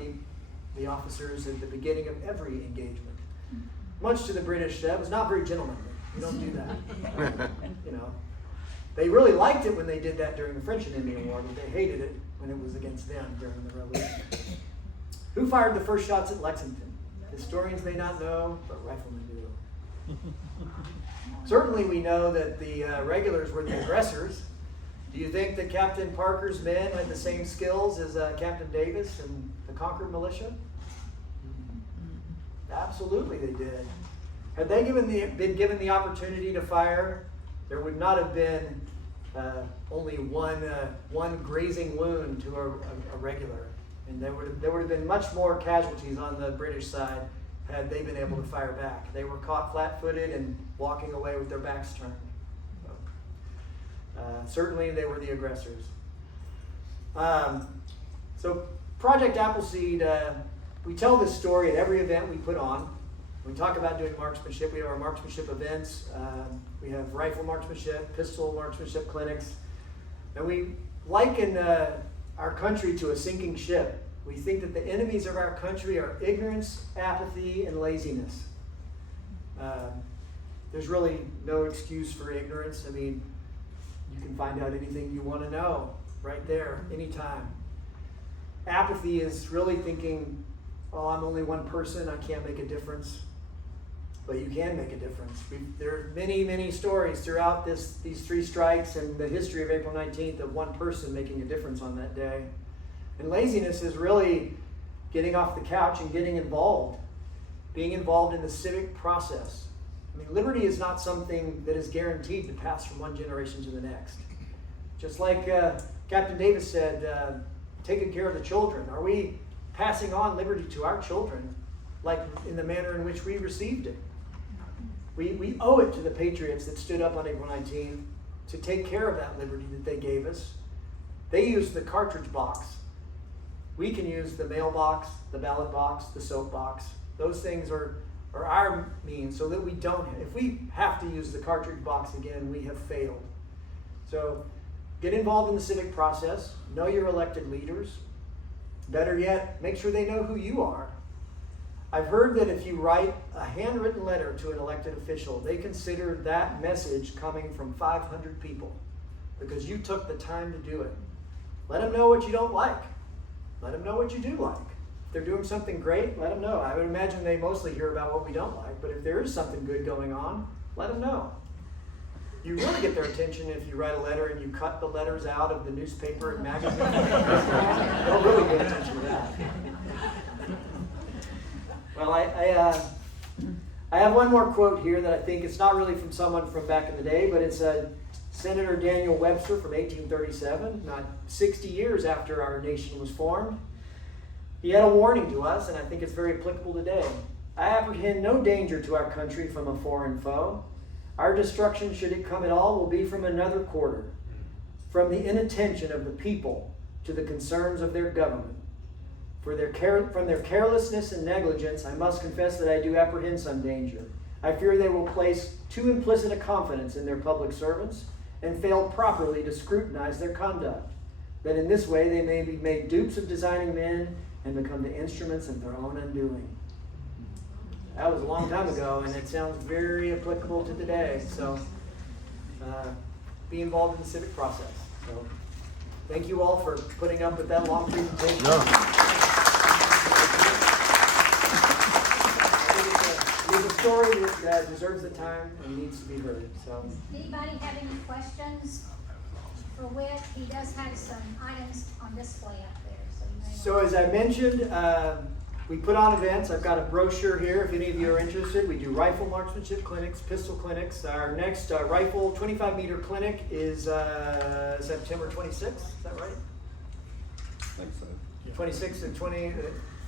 the officers at the beginning of every engagement. Much to the British, that was not very gentlemanly. You don't do that. You know, they really liked it when they did that during the French and Indian War, but they hated it when it was against them during the Revolution. Who fired the first shots at Lexington? Historians may not know, but riflemen do. Certainly we know that the regulars were the aggressors. Do you think that Captain Parker's men had the same skills as Captain Davis and the Concord militia? Absolutely they did. Had they been given the opportunity to fire, there would not have been only one grazing wound to a regular. And there would have been much more casualties on the British side had they been able to fire back. They were caught flat-footed and walking away with their backs turned. Certainly they were the aggressors. So Project Appleseed, we tell this story at every event we put on. We talk about doing marksmanship. We have our marksmanship events. We have rifle marksmanship, pistol marksmanship clinics. And we liken our country to a sinking ship. We think that the enemies of our country are ignorance, apathy, and laziness. There's really no excuse for ignorance. I mean, you can find out anything you want to know right there, anytime. Apathy is really thinking, oh, I'm only one person, I can't make a difference. But you can make a difference. There are many, many stories throughout these 3 strikes and the history of April 19th of one person making a difference on that day. And laziness is really getting off the couch and getting involved, being involved in the civic process. I mean, liberty is not something that is guaranteed to pass from one generation to the next. Just like Captain Davis said, taking care of the children. Are we passing on liberty to our children like in the manner in which we received it? We owe it to the patriots that stood up on April 19th to take care of that liberty that they gave us. They used the cartridge box. We can use the mailbox, the ballot box, the soap box. Those things are our means so that we don't, if we have to use the cartridge box again, we have failed. So get involved in the civic process. Know your elected leaders. Better yet, make sure they know who you are. I've heard that if you write a handwritten letter to an elected official, they consider that message coming from 500 people because you took the time to do it. Let them know what you don't like. Let them know what you do like. If they're doing something great, let them know. I would imagine they mostly hear about what we don't like, but if there is something good going on, let them know. You really get their attention if you write a letter and you cut the letters out of the newspaper and magazine. They'll really get attention to that. Well, I have one more quote here that I think it's not really from someone from back in the day, but it's Senator Daniel Webster from 1837, not 60 years after our nation was formed. He had a warning to us, and I think it's very applicable today. I apprehend no danger to our country from a foreign foe. Our destruction, should it come at all, will be from another quarter, from the inattention of the people to the concerns of their government. From their carelessness and negligence, I must confess that I do apprehend some danger. I fear they will place too implicit a confidence in their public servants and fail properly to scrutinize their conduct. That in this way they may be made dupes of designing men and become the instruments of their own undoing. That was a long time ago, and it sounds very applicable to today. So, be involved in the civic process. So, thank you all for putting up with that long presentation. It's a story that deserves the time and needs to be heard. So, Anybody have any questions for Whit? He does have some items on display up there, so you may. So as I mentioned, we put on events. I've got a brochure here if any of you are interested. We do rifle marksmanship clinics, pistol clinics. Our next rifle 25-meter clinic is September 26th. Is that right? I think so. 26th and 20.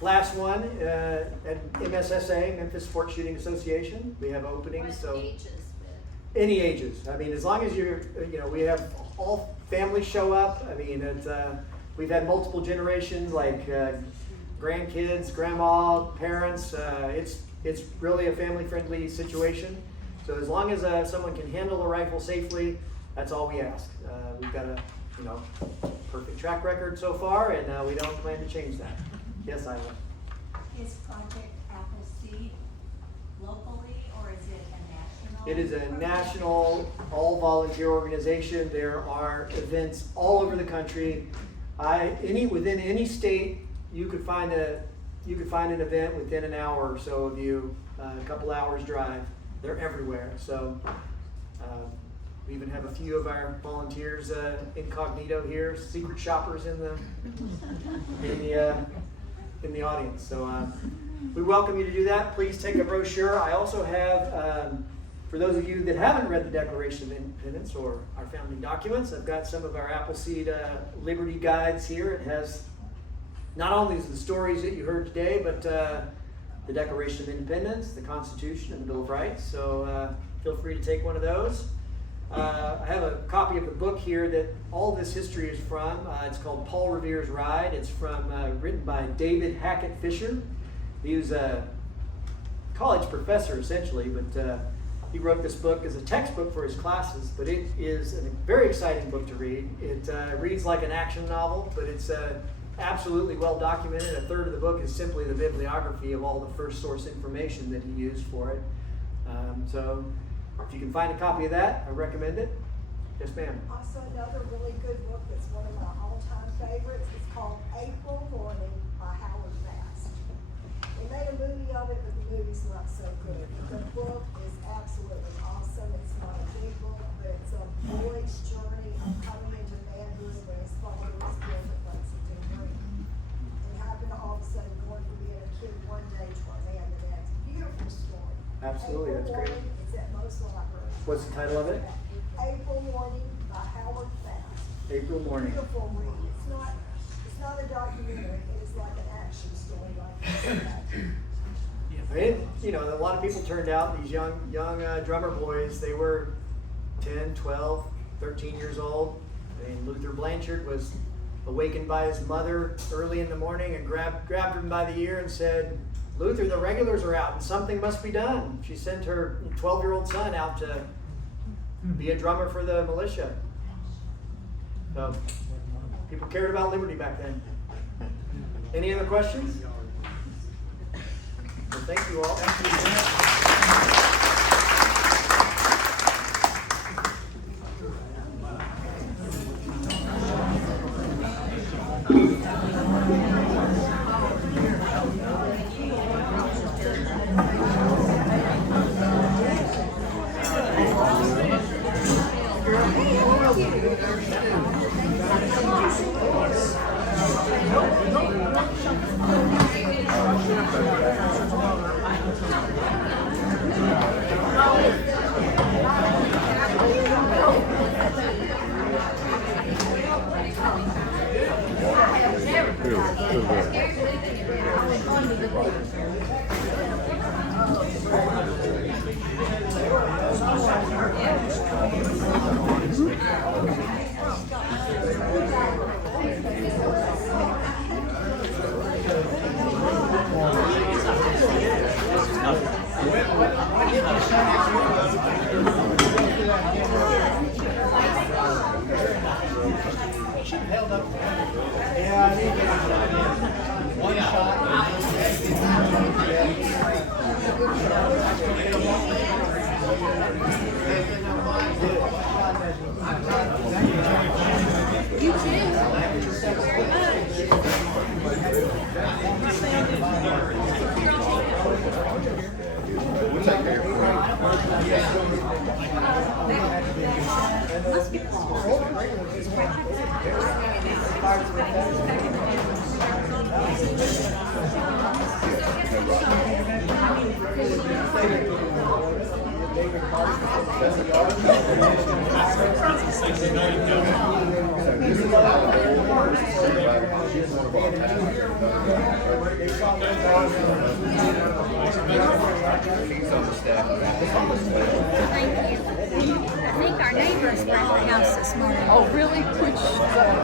Last one at MSSA, Memphis Sports Shooting Association. We have openings. So ages? any ages. I mean, as long as you're, we have all families show up. I mean, we've had multiple generations, like grandkids, grandma, parents. It's really a family-friendly situation. So as long as someone can handle a rifle safely, that's all we ask. We've got a perfect track record so far, and we don't plan to change that. Yes, I will. Is Project Appleseed locally, or is it a national? It is a national, all-volunteer organization. There are events all over the country. Within any state, you could find an event within an hour or so of you, a couple hours drive. They're everywhere. So we even have a few of our volunteers incognito here, secret shoppers in the audience. So we welcome you to do that. Please take a brochure. I also have, for those of you that haven't read the Declaration of Independence or our founding documents, I've got some of our Appleseed Liberty Guides here. It has not only the stories that you heard today, but the Declaration of Independence, the Constitution, and the Bill of Rights. So feel free to take one of those. I have a copy of the book here that all this history is from. It's called Paul Revere's Ride. It's written by David Hackett Fisher. He was a college professor, essentially, but he wrote this book as a textbook for his classes, but it is a very exciting book to read. It reads like an action novel, but it's absolutely well documented. A third of the book is simply the bibliography of all the first source information that he used for it. So if you can find a copy of that, I recommend it. Yes, ma'am. Also, another really good book that's one of my all-time favorites. It's called April Morning by Howard Fast. They made a movie of it, but the movie's not so good. The book is absolutely awesome. It's not a big book, but it's a boy's journey of coming into manhood when his father was killed at Lexington Green. And happened all of a sudden going from being a kid one day to a man the next. Beautiful story. Absolutely, that's great. It's at most libraries. What's the title of it? April Morning by Howard Fast. April Morning. Beautiful read. It's not a documentary. It's like an action story, like A lot of people turned out, these young drummer boys, they were 10, 12, 13 years old. And Luther Blanchard was awakened by his mother early in the morning and grabbed him by the ear and said, "Luther, the regulars are out and something must be done." She sent her 12-year-old son out to be a drummer for the militia. So people cared about liberty back then. Any other questions? Well, thank you all. I think our neighbors were at the house this morning. Oh, really? Which,